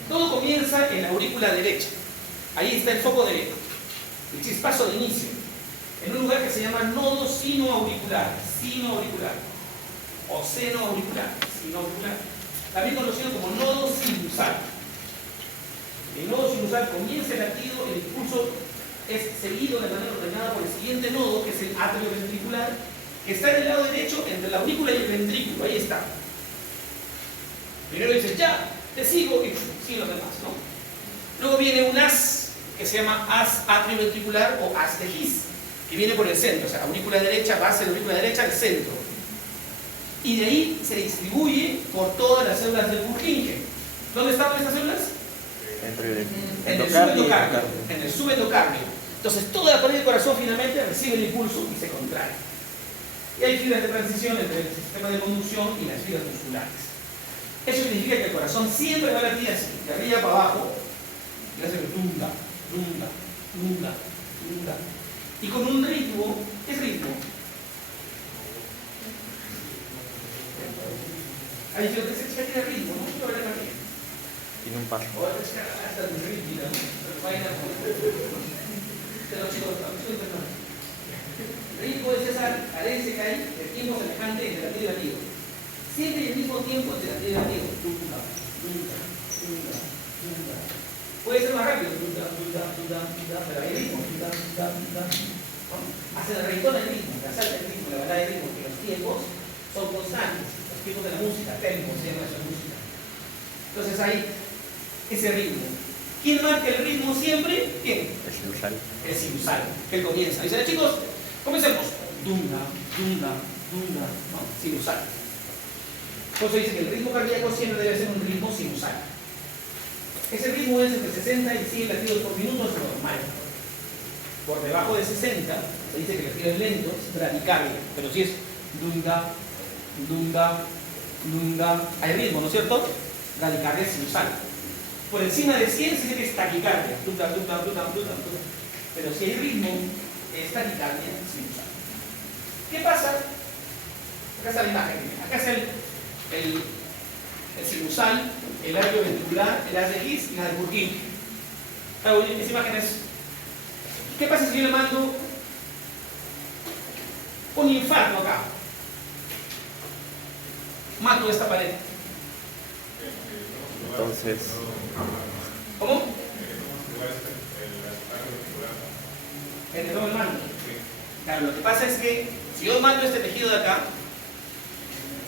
Todo comienza en la aurícula derecha. Ahí está el foco derecho, el chispazo de inicio, en un lugar que se llama nodo sinoauricular, o senoauricular, también conocido como nodo sinusal. El nodo sinusal comienza el latido, el impulso es seguido de manera ordenada por el siguiente nodo, que es el atrio ventricular, que está en el lado derecho entre la aurícula y el ventrículo. Ahí está. Primero dices, ya, te sigo, y siguen los demás, ¿no? Luego viene un haz, que se llama haz atrioventricular o haz de His, que viene por el centro, o sea, aurícula derecha, base de la aurícula derecha, el centro. Y de ahí se distribuye por todas las células del Purkinje. ¿Dónde estaban estas células? En el subendocardio. Entonces toda la pared del corazón finalmente recibe el impulso y se contrae. Y hay fibras de transición entre el sistema de conducción y las fibras musculares. Eso significa que el corazón siempre va a latir así, de arriba para abajo, y hace lunga. Y con un ritmo, ¿qué es ritmo? Ahí yo te sé que tiene ritmo, ¿no? Yo veré también. Tiene un paso. Ahora es que hasta el ritmo, ¿no? De los chicos, ritmo es esa cadencia que hay de tiempo semejante entre latido y latido. Siempre hay el mismo tiempo entre latido y latido. Lunga. Puede ser más rápido, pero hay ritmo. Hace el reggaetón el ritmo, la salsa el ritmo, la balada el ritmo, que los tiempos son constantes. Los tiempos de la música, tempo, se llama esa música. Entonces hay ese ritmo. ¿Quién marca el ritmo siempre? ¿Quién? El sinusal. El sinusal, que comienza. Dicen, chicos, comencemos. Dunga, dunga, dunga, ¿no? Sinusal. Por eso dice que el ritmo cardíaco siempre debe ser un ritmo sinusal. Ese ritmo es entre 60 y 100 latidos por minuto, es normal. Por debajo de 60, se dice que el latido es lento, es bradicardia. Pero si es dunga, dunga, dunga, hay ritmo, ¿no es cierto? Bradicardia es sinusal. Por encima de 100 se dice que es taquicardia. Dunga, dunga, dunga, dunga, dunga. Pero si hay ritmo, es taquicardia sinusal. ¿Qué pasa? Acá está la imagen. Acá está el sinusal, el arco ventricular, el haz de His y la de Purkinje. Esa imagen es. ¿Qué pasa si yo le mando un infarto acá? Mato esta pared. Entonces, ¿Cómo? El del mando. Claro, lo que pasa es que si yo mando este tejido de acá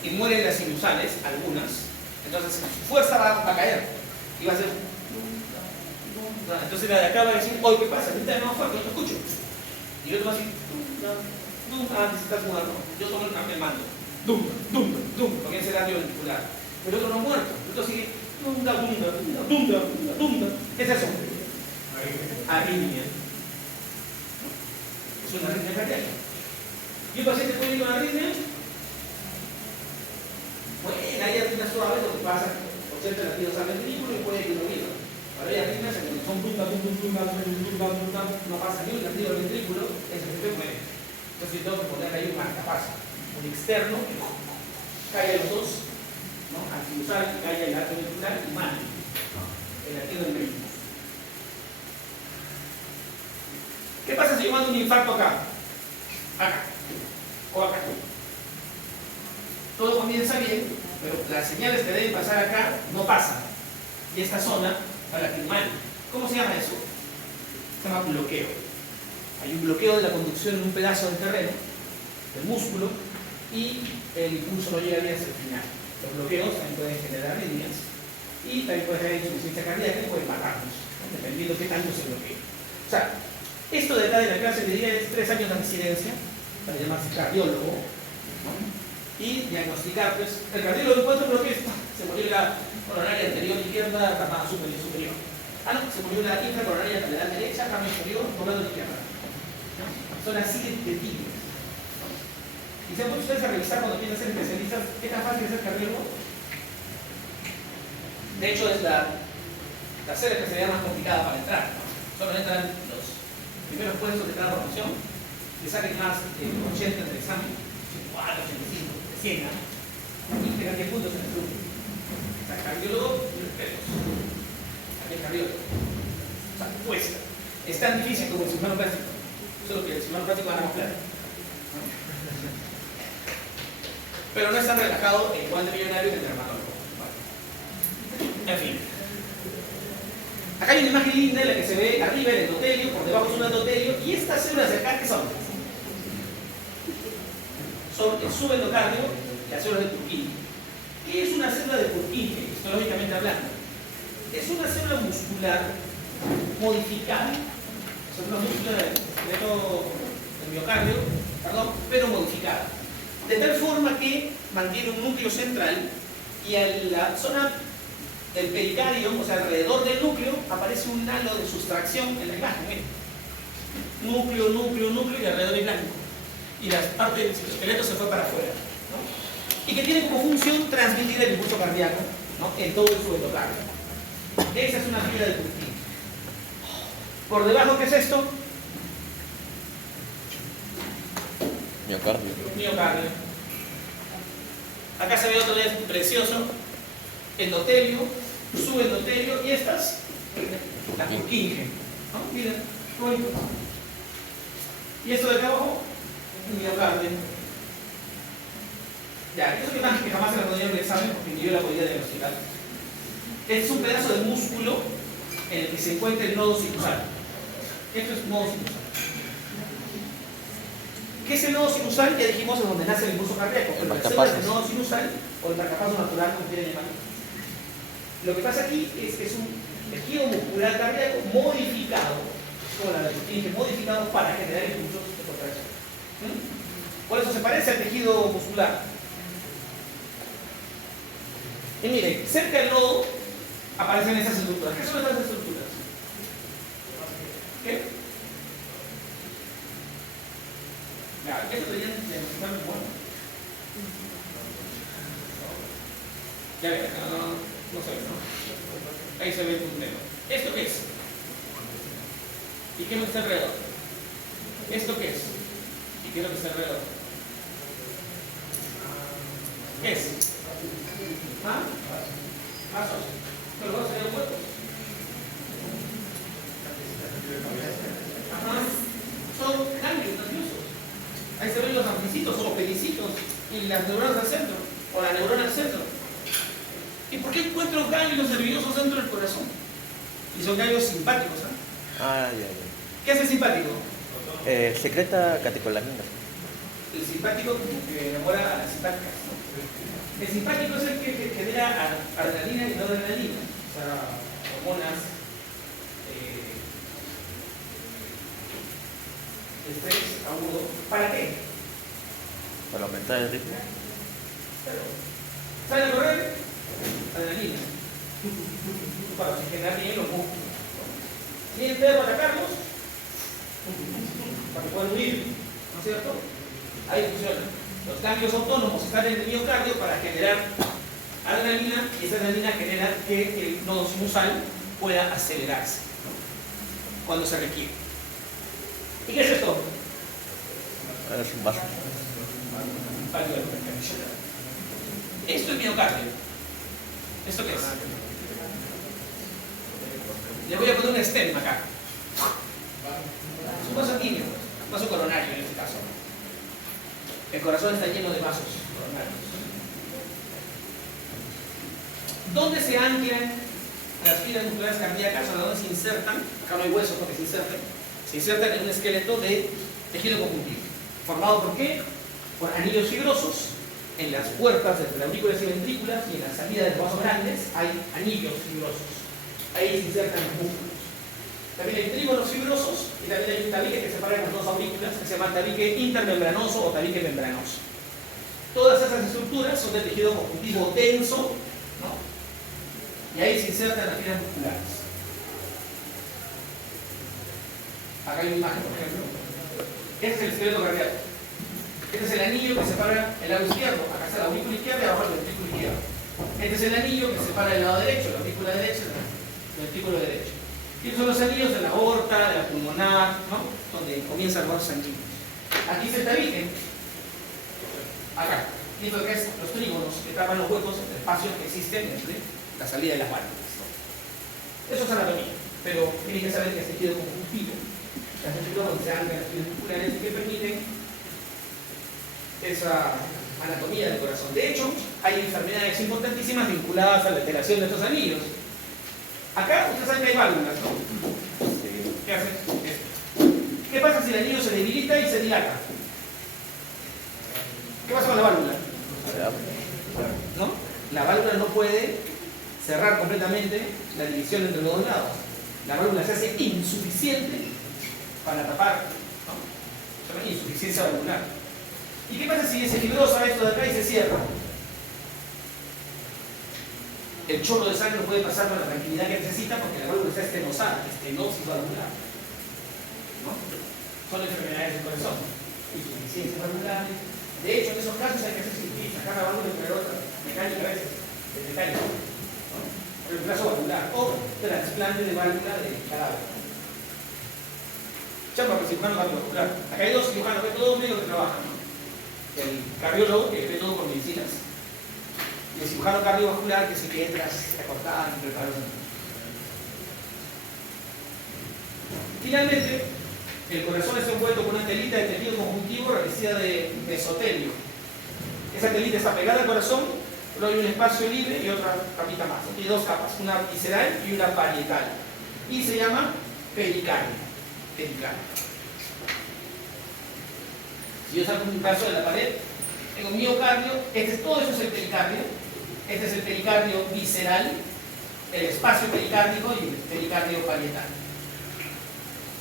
y mueren las sinusales, algunas, entonces su fuerza va a caer y va a ser. Entonces la de acá va a decir, oye, ¿qué pasa? Ahorita no fuerte, no te escucho. Y el otro va a decir, necesitas muerto. Yo tomo el mando. Dum, dum, dum, porque es el arco ventricular. El otro no ha muerto. El otro sigue, dunda, dunda, dunda, dunda, dunda, dunda. ¿Qué es eso? Arritmia. Es una arritmia cardíaca. ¿Y un paciente puede ir con arritmia? Bueno, hay arritmias suaves, lo que pasa 80 latidos al ventrículo y puede que no viva. Ahora hay arritmias en donde son dunda, dunda, dunda, dunda, dunda, no pasa ni un latido al ventrículo, el paciente muere. Entonces yo tengo que poner ahí un marcapaso, un externo que cae a los dos, ¿no? Al sinusal, que cae el arco ventricular y mano, el latido del ventrículo. ¿Qué pasa si yo mando un infarto acá? Acá. O acá. Todo comienza bien, pero las señales que deben pasar acá no pasan. Y esta zona va a latir mal. ¿Cómo se llama eso? Se llama bloqueo. Hay un bloqueo de la conducción en un pedazo del terreno, del músculo, y el impulso no llega bien hasta el final. Los bloqueos también pueden generar arritmias y también pueden generar insuficiencia cardíaca y pueden matarnos, ¿no? Dependiendo de qué tanto se bloquee. O sea, esto de acá de la clase de día es 3 años de residencia para llamarse cardiólogo, ¿no? Y diagnosticar, pues, el cardiólogo encuentra lo que es, se murió la coronaria anterior izquierda, ramada superior. Ah, no, se murió la infracoronaria lateral derecha, rama inferior, doblado izquierda. ¿No? Son así de típicas. Y se han puesto ustedes a revisar cuando quieren ser especialistas, ¿qué tan fácil es ser cardiólogo? De hecho, es la tercera especialidad más complicada para entrar, ¿no? Solo entran los primeros puestos de cada promoción, que saquen más de 80 en el examen, 84, 85, 100, ¿no? Y tengan 10 puntos en el grupo. O sea, cardiólogo, respetos. También cardiólogo. O sea, cuesta. Es tan difícil como el cirujano plástico. Solo que el cirujano plástico gana más plata. Pero no es tan relajado el igual de millonario que el dermatólogo. En fin. Acá hay una imagen linda en la que se ve arriba el endotelio, por debajo es un endotelio, y estas células de acá, ¿qué son? Son el subendocardio y las células de Purkinje. ¿Qué es una célula de Purkinje, histológicamente hablando? Es una célula muscular modificada, es una célula del miocardio, perdón, pero modificada. De tal forma que mantiene un núcleo central y en la zona del pericardio, o sea, alrededor del núcleo, aparece un halo de sustracción en la imagen. ¿Eh? Núcleo, núcleo, núcleo y alrededor hay blanco. Y la parte del citoesqueleto se fue para afuera, ¿no? Y que tiene como función transmitir el impulso cardíaco, ¿no? En todo el subendocardio. Esa es una fibra de Purkinje. Por debajo, ¿qué es esto? miocardio. Miocardio. Acá se ve otro día precioso. Endotelio, subendotelio y estas, la Purkinje. ¿No? Miren, qué bonito. Y esto de acá abajo, miocardio. Ya, eso que imagen que jamás se la podía en el examen porque ni yo la podía diagnosticar. Es un pedazo de músculo en el que se encuentra el nodo sinusal. Esto es nodo sinusal. ¿Qué es el nodo sinusal? Ya dijimos es donde nace el impulso cardíaco. Pero la célula del nodo sinusal o el marcapaso natural, como quieren llamarlo. Lo que pasa aquí es que es un tejido muscular cardíaco modificado, como la de modificado para generar impulsos de contracción. Por eso se parece al tejido muscular. Y miren, cerca del nodo aparecen estas estructuras. ¿Qué son estas estructuras? ¿Qué? Claro, esto deberían demostrar muy bueno. Ya ven, no se ve, ¿no? Ahí se ve el puntero. ¿Esto qué es? ¿Y qué es lo que está alrededor? ¿Esto qué es? ¿Y qué es lo que está alrededor? ¿Qué es? ¿Ah? Vasos. Pero los vasos serían huecos. Ajá. Son ganglios nerviosos. Ahí se ven los amplicitos o los pelicitos y las neuronas al centro, o la neurona al centro. ¿Y por qué encuentro ganglios nerviosos dentro del corazón? Y son ganglios simpáticos, ¿eh? Ah, ya. ¿Qué hace el simpático? Secreta catecolamina. El simpático como que enamora a las simpáticas, ¿no? El simpático es el que genera adrenalina y no adrenalina, o sea, hormonas, estrés agudo. ¿Para qué? Para aumentar el ritmo. ¿Sale a correr? Adrenalina. Para oxigenar bien los músculos. ¿Tienen perro para atacarlos? Para que puedan huir, ¿no es cierto? Ahí funciona. Los cambios autónomos están en el miocardio para generar adrenalina y esa adrenalina genera que el nodo sinusal pueda acelerarse, ¿no? Cuando se requiere. ¿Y qué es esto? Es un vaso. Esto es miocardio. ¿Esto qué es? Le voy a poner un stem acá. Es un vaso sanguíneo, un vaso coronario en este caso. El corazón está lleno de vasos coronarios. ¿Dónde se anclan las fibras musculares cardíacas? ¿O dónde se insertan? Acá no hay huesos porque se insertan en un esqueleto de tejido conjuntivo. ¿Formado por qué? Por anillos fibrosos. En las puertas entre las aurículas y ventrículas y en la salida de los vasos grandes hay anillos fibrosos. Ahí se insertan los músculos. También hay trígonos fibrosos y también hay un tabique que separa las dos aurículas, que se llama tabique intermembranoso o tabique membranoso. Todas esas estructuras son de tejido conjuntivo denso, ¿no? Y ahí se insertan las fibras musculares. Acá hay una imagen, por ejemplo. Este es el esqueleto cardíaco. Este es el anillo que separa el lado izquierdo. Acá está la aurícula izquierda y abajo el ventrículo izquierdo. Este es el anillo que separa el lado derecho, la aurícula derecha y el ventrículo derecho. Y estos son los anillos de la aorta, de la pulmonar, ¿no? Donde comienzan los vasos sanguíneos. Aquí está el tabique. Acá. Y esto que es los trígonos que tapan los huecos, entre espacios que existen entre la salida de las válvulas. Eso es anatomía. Pero tienen que saber que es tejido conjuntivo. Las estructuras donde se anclan las fibras musculares que permiten esa anatomía del corazón. De hecho, hay enfermedades importantísimas vinculadas a la alteración de estos anillos. Acá ustedes saben que hay válvulas, ¿no? ¿Qué hacen? Esto. ¿Qué pasa si el anillo se debilita y se dilata? ¿Qué pasa con la válvula? ¿No? La válvula no puede cerrar completamente la división entre los dos lados. La válvula se hace insuficiente para tapar, ¿no? Se llama insuficiencia valvular. ¿Y qué pasa si se fibrosa esto de acá y se cierra? El chorro de sangre no puede pasar con la tranquilidad que necesita porque la válvula está estenosada, estenosis valvular, ¿no? Son enfermedades del corazón, insuficiencia valvular. De hecho, en esos casos hay que hacer cirugía, sacar la válvula y poner otra, mecánica a veces, de mecánica, ¿no? Reemplazo valvular o trasplante de válvula de cadáver. Chamba para el cirujano cardiovascular. Acá hay dos cirujanos, hay todos médicos que trabajan, ¿no? El cardiólogo, que ve todo por medicinas, y el cirujano cardiovascular, que es el que entra a cortar y preparar los niños. Finalmente, el corazón está envuelto con una telita de tejido conjuntivo revestida de mesotelio. Esa telita está pegada al corazón, luego hay un espacio libre y otra capita más. Tiene dos capas, una visceral y una parietal. Y se llama pericardio. Si yo saco un pedazo de la pared, tengo miocardio, todo eso es el pericardio. Este es el pericardio visceral, el espacio pericárdico y el pericardio parietal.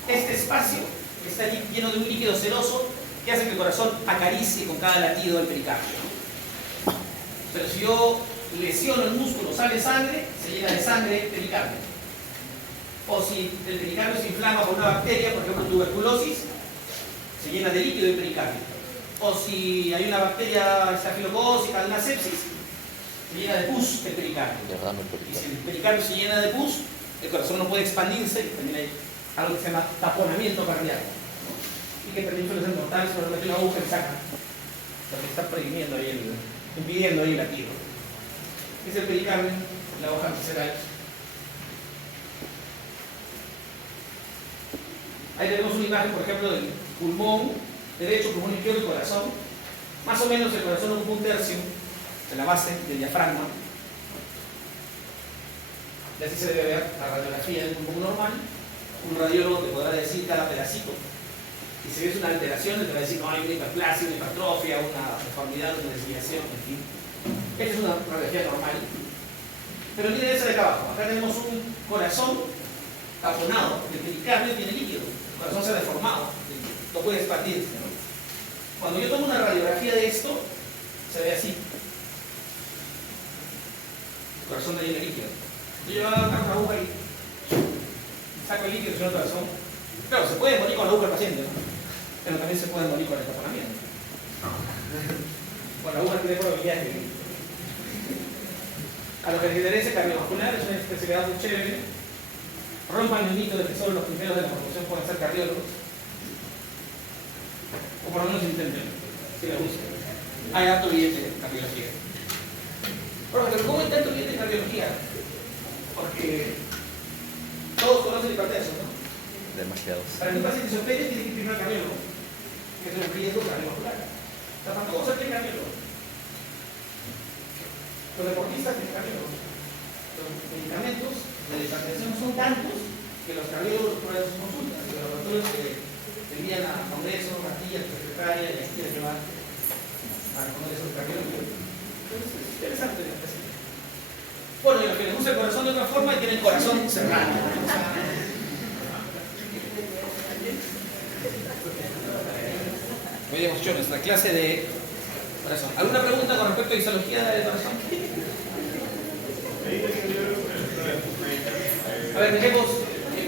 Este espacio está lleno de un líquido seroso que hace que el corazón acaricie con cada latido el pericardio. Pero si yo lesiono el músculo, sale sangre, se llena de sangre el pericardio. O si el pericardio se inflama por una bacteria, por ejemplo tuberculosis, se llena de líquido el pericardio. O si hay una bacteria estafilocócica, una sepsis, se llena de pus el pericardio. Y si el pericardio se llena de pus, el corazón no puede expandirse y también hay algo que se llama taponamiento cardíaco, ¿no? Y que también suele ser mortal, se le mete una aguja y saca, porque está prohibiendo ahí impidiendo ahí el latido. Es el pericardio, la hoja visceral. Ahí tenemos una imagen, por ejemplo, del pulmón derecho, pulmón izquierdo y corazón. Más o menos el corazón ocupa un tercio de la base del diafragma. Y así se debe ver la radiografía del pulmón normal. Un radiólogo te podrá decir cada pedacito. Y si ves una alteración, te va a decir, no, hay una hiperplasia, una hipertrofia, una deformidad, una desviación, en fin. Esta es una radiografía normal. Pero miren esa de acá abajo. Acá tenemos un corazón taponado. El pericardio tiene líquido. El corazón se ha deformado. No puede expandirse, ¿no? Cuando yo tomo una radiografía de esto, se ve así. El corazón no tiene líquido. Yo llevo una aguja y saco el líquido del corazón. Claro, se puede morir con la aguja del paciente, ¿no? Pero también se puede morir con el taponamiento. Con la aguja tiene probabilidad de vivir. A lo que les interesa, cardiovascular es una especialidad muy chévere. Rompan el mito de que solo los primeros de la profesión pueden ser cardiólogos. O por lo menos intenten, si les gusta. Hay alto billete de cardiología. Pero ¿cómo hay tanto billete de cardiología? Porque todos conocen el hipertenso, ¿no? Demasiados. Para que un paciente se opere, tiene que ir primero al cardiólogo, que es un riesgo cardiovascular. O sea, para todos hay que ir cardiólogo. Los deportistas tienen cardiólogo. Los medicamentos de hipertensión son tantos que los cardiólogos prueban sus consultas. Y los laboratorios que envían a congresos, pastillas, secretaria, y aquí quieren llevar al congreso del cardiólogo. Entonces, es interesante la especie. Bueno, y los que les gusta el corazón de otra forma, tienen el corazón cerrado. Hoy hemos hecho nuestra clase de corazón. ¿Alguna pregunta con respecto a histología del corazón? A ver, dejemos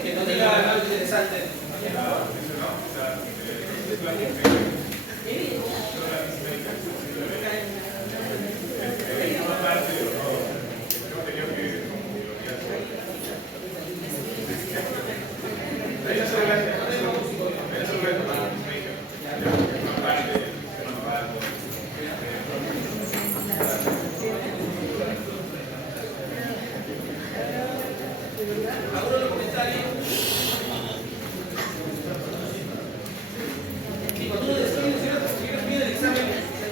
que nos diga algo interesante.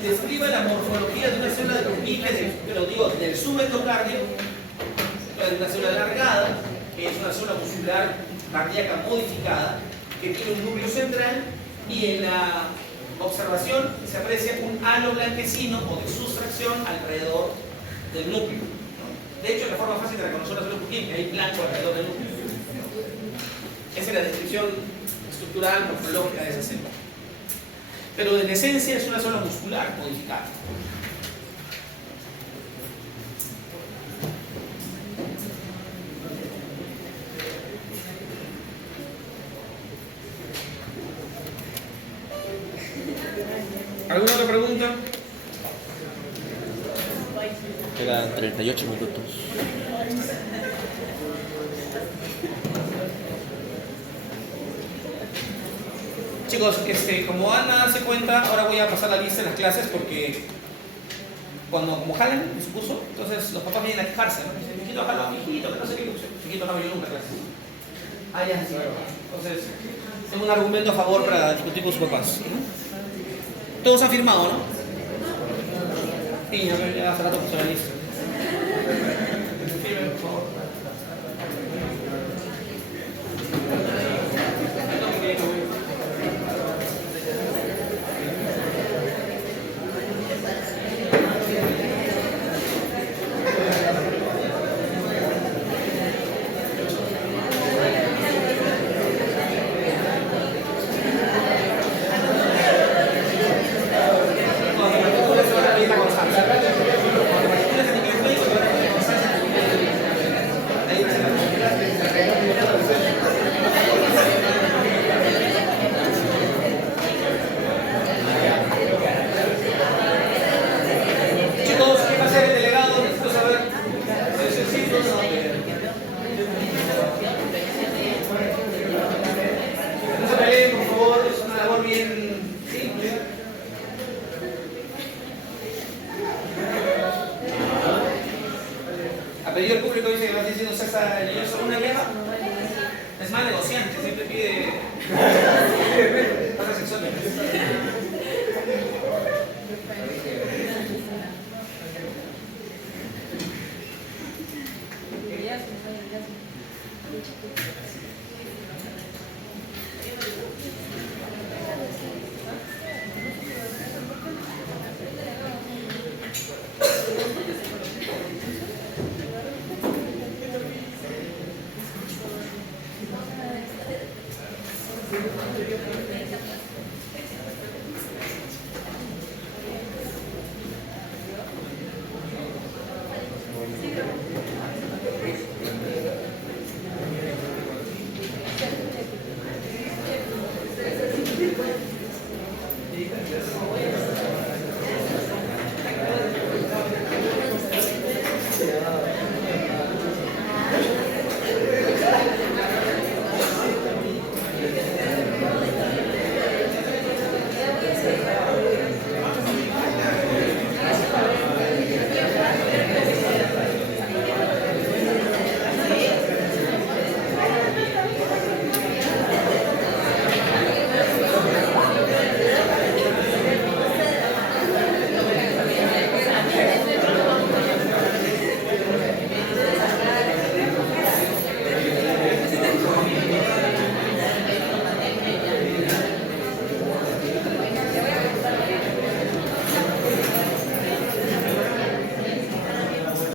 Describa la morfología de una célula de Purkinje, pero digo, del subendocardio, de una célula alargada, que es una célula muscular cardíaca modificada, que tiene un núcleo central, y en la observación se aprecia un halo blanquecino o de sustracción alrededor del núcleo, ¿no? De hecho, es la forma fácil de reconocer una célula Purkinje, hay blanco alrededor del núcleo. Esa es la descripción estructural, morfológica de esa célula. Pero en esencia es una célula muscular modificada. ¿Alguna otra pregunta? Quedan 38 minutos. Chicos, como van a darse cuenta, ahora voy a pasar la lista de las clases porque como jalan en su curso, entonces los papás vienen a quejarse, ¿no? Dicen, mijito, jalo, mijito, que no sé qué. Mijito, no, yo nunca clases. Ah, ya, sí. Entonces, tengo un argumento a favor para discutir con sus papás, ¿no? Todos han firmado, ¿no? Sí, ya hace rato que se la lista. Firmen, por favor. A pedido del público dice que va diciendo César el universo una llama. Es más negociante, siempre pide cosas sexuales.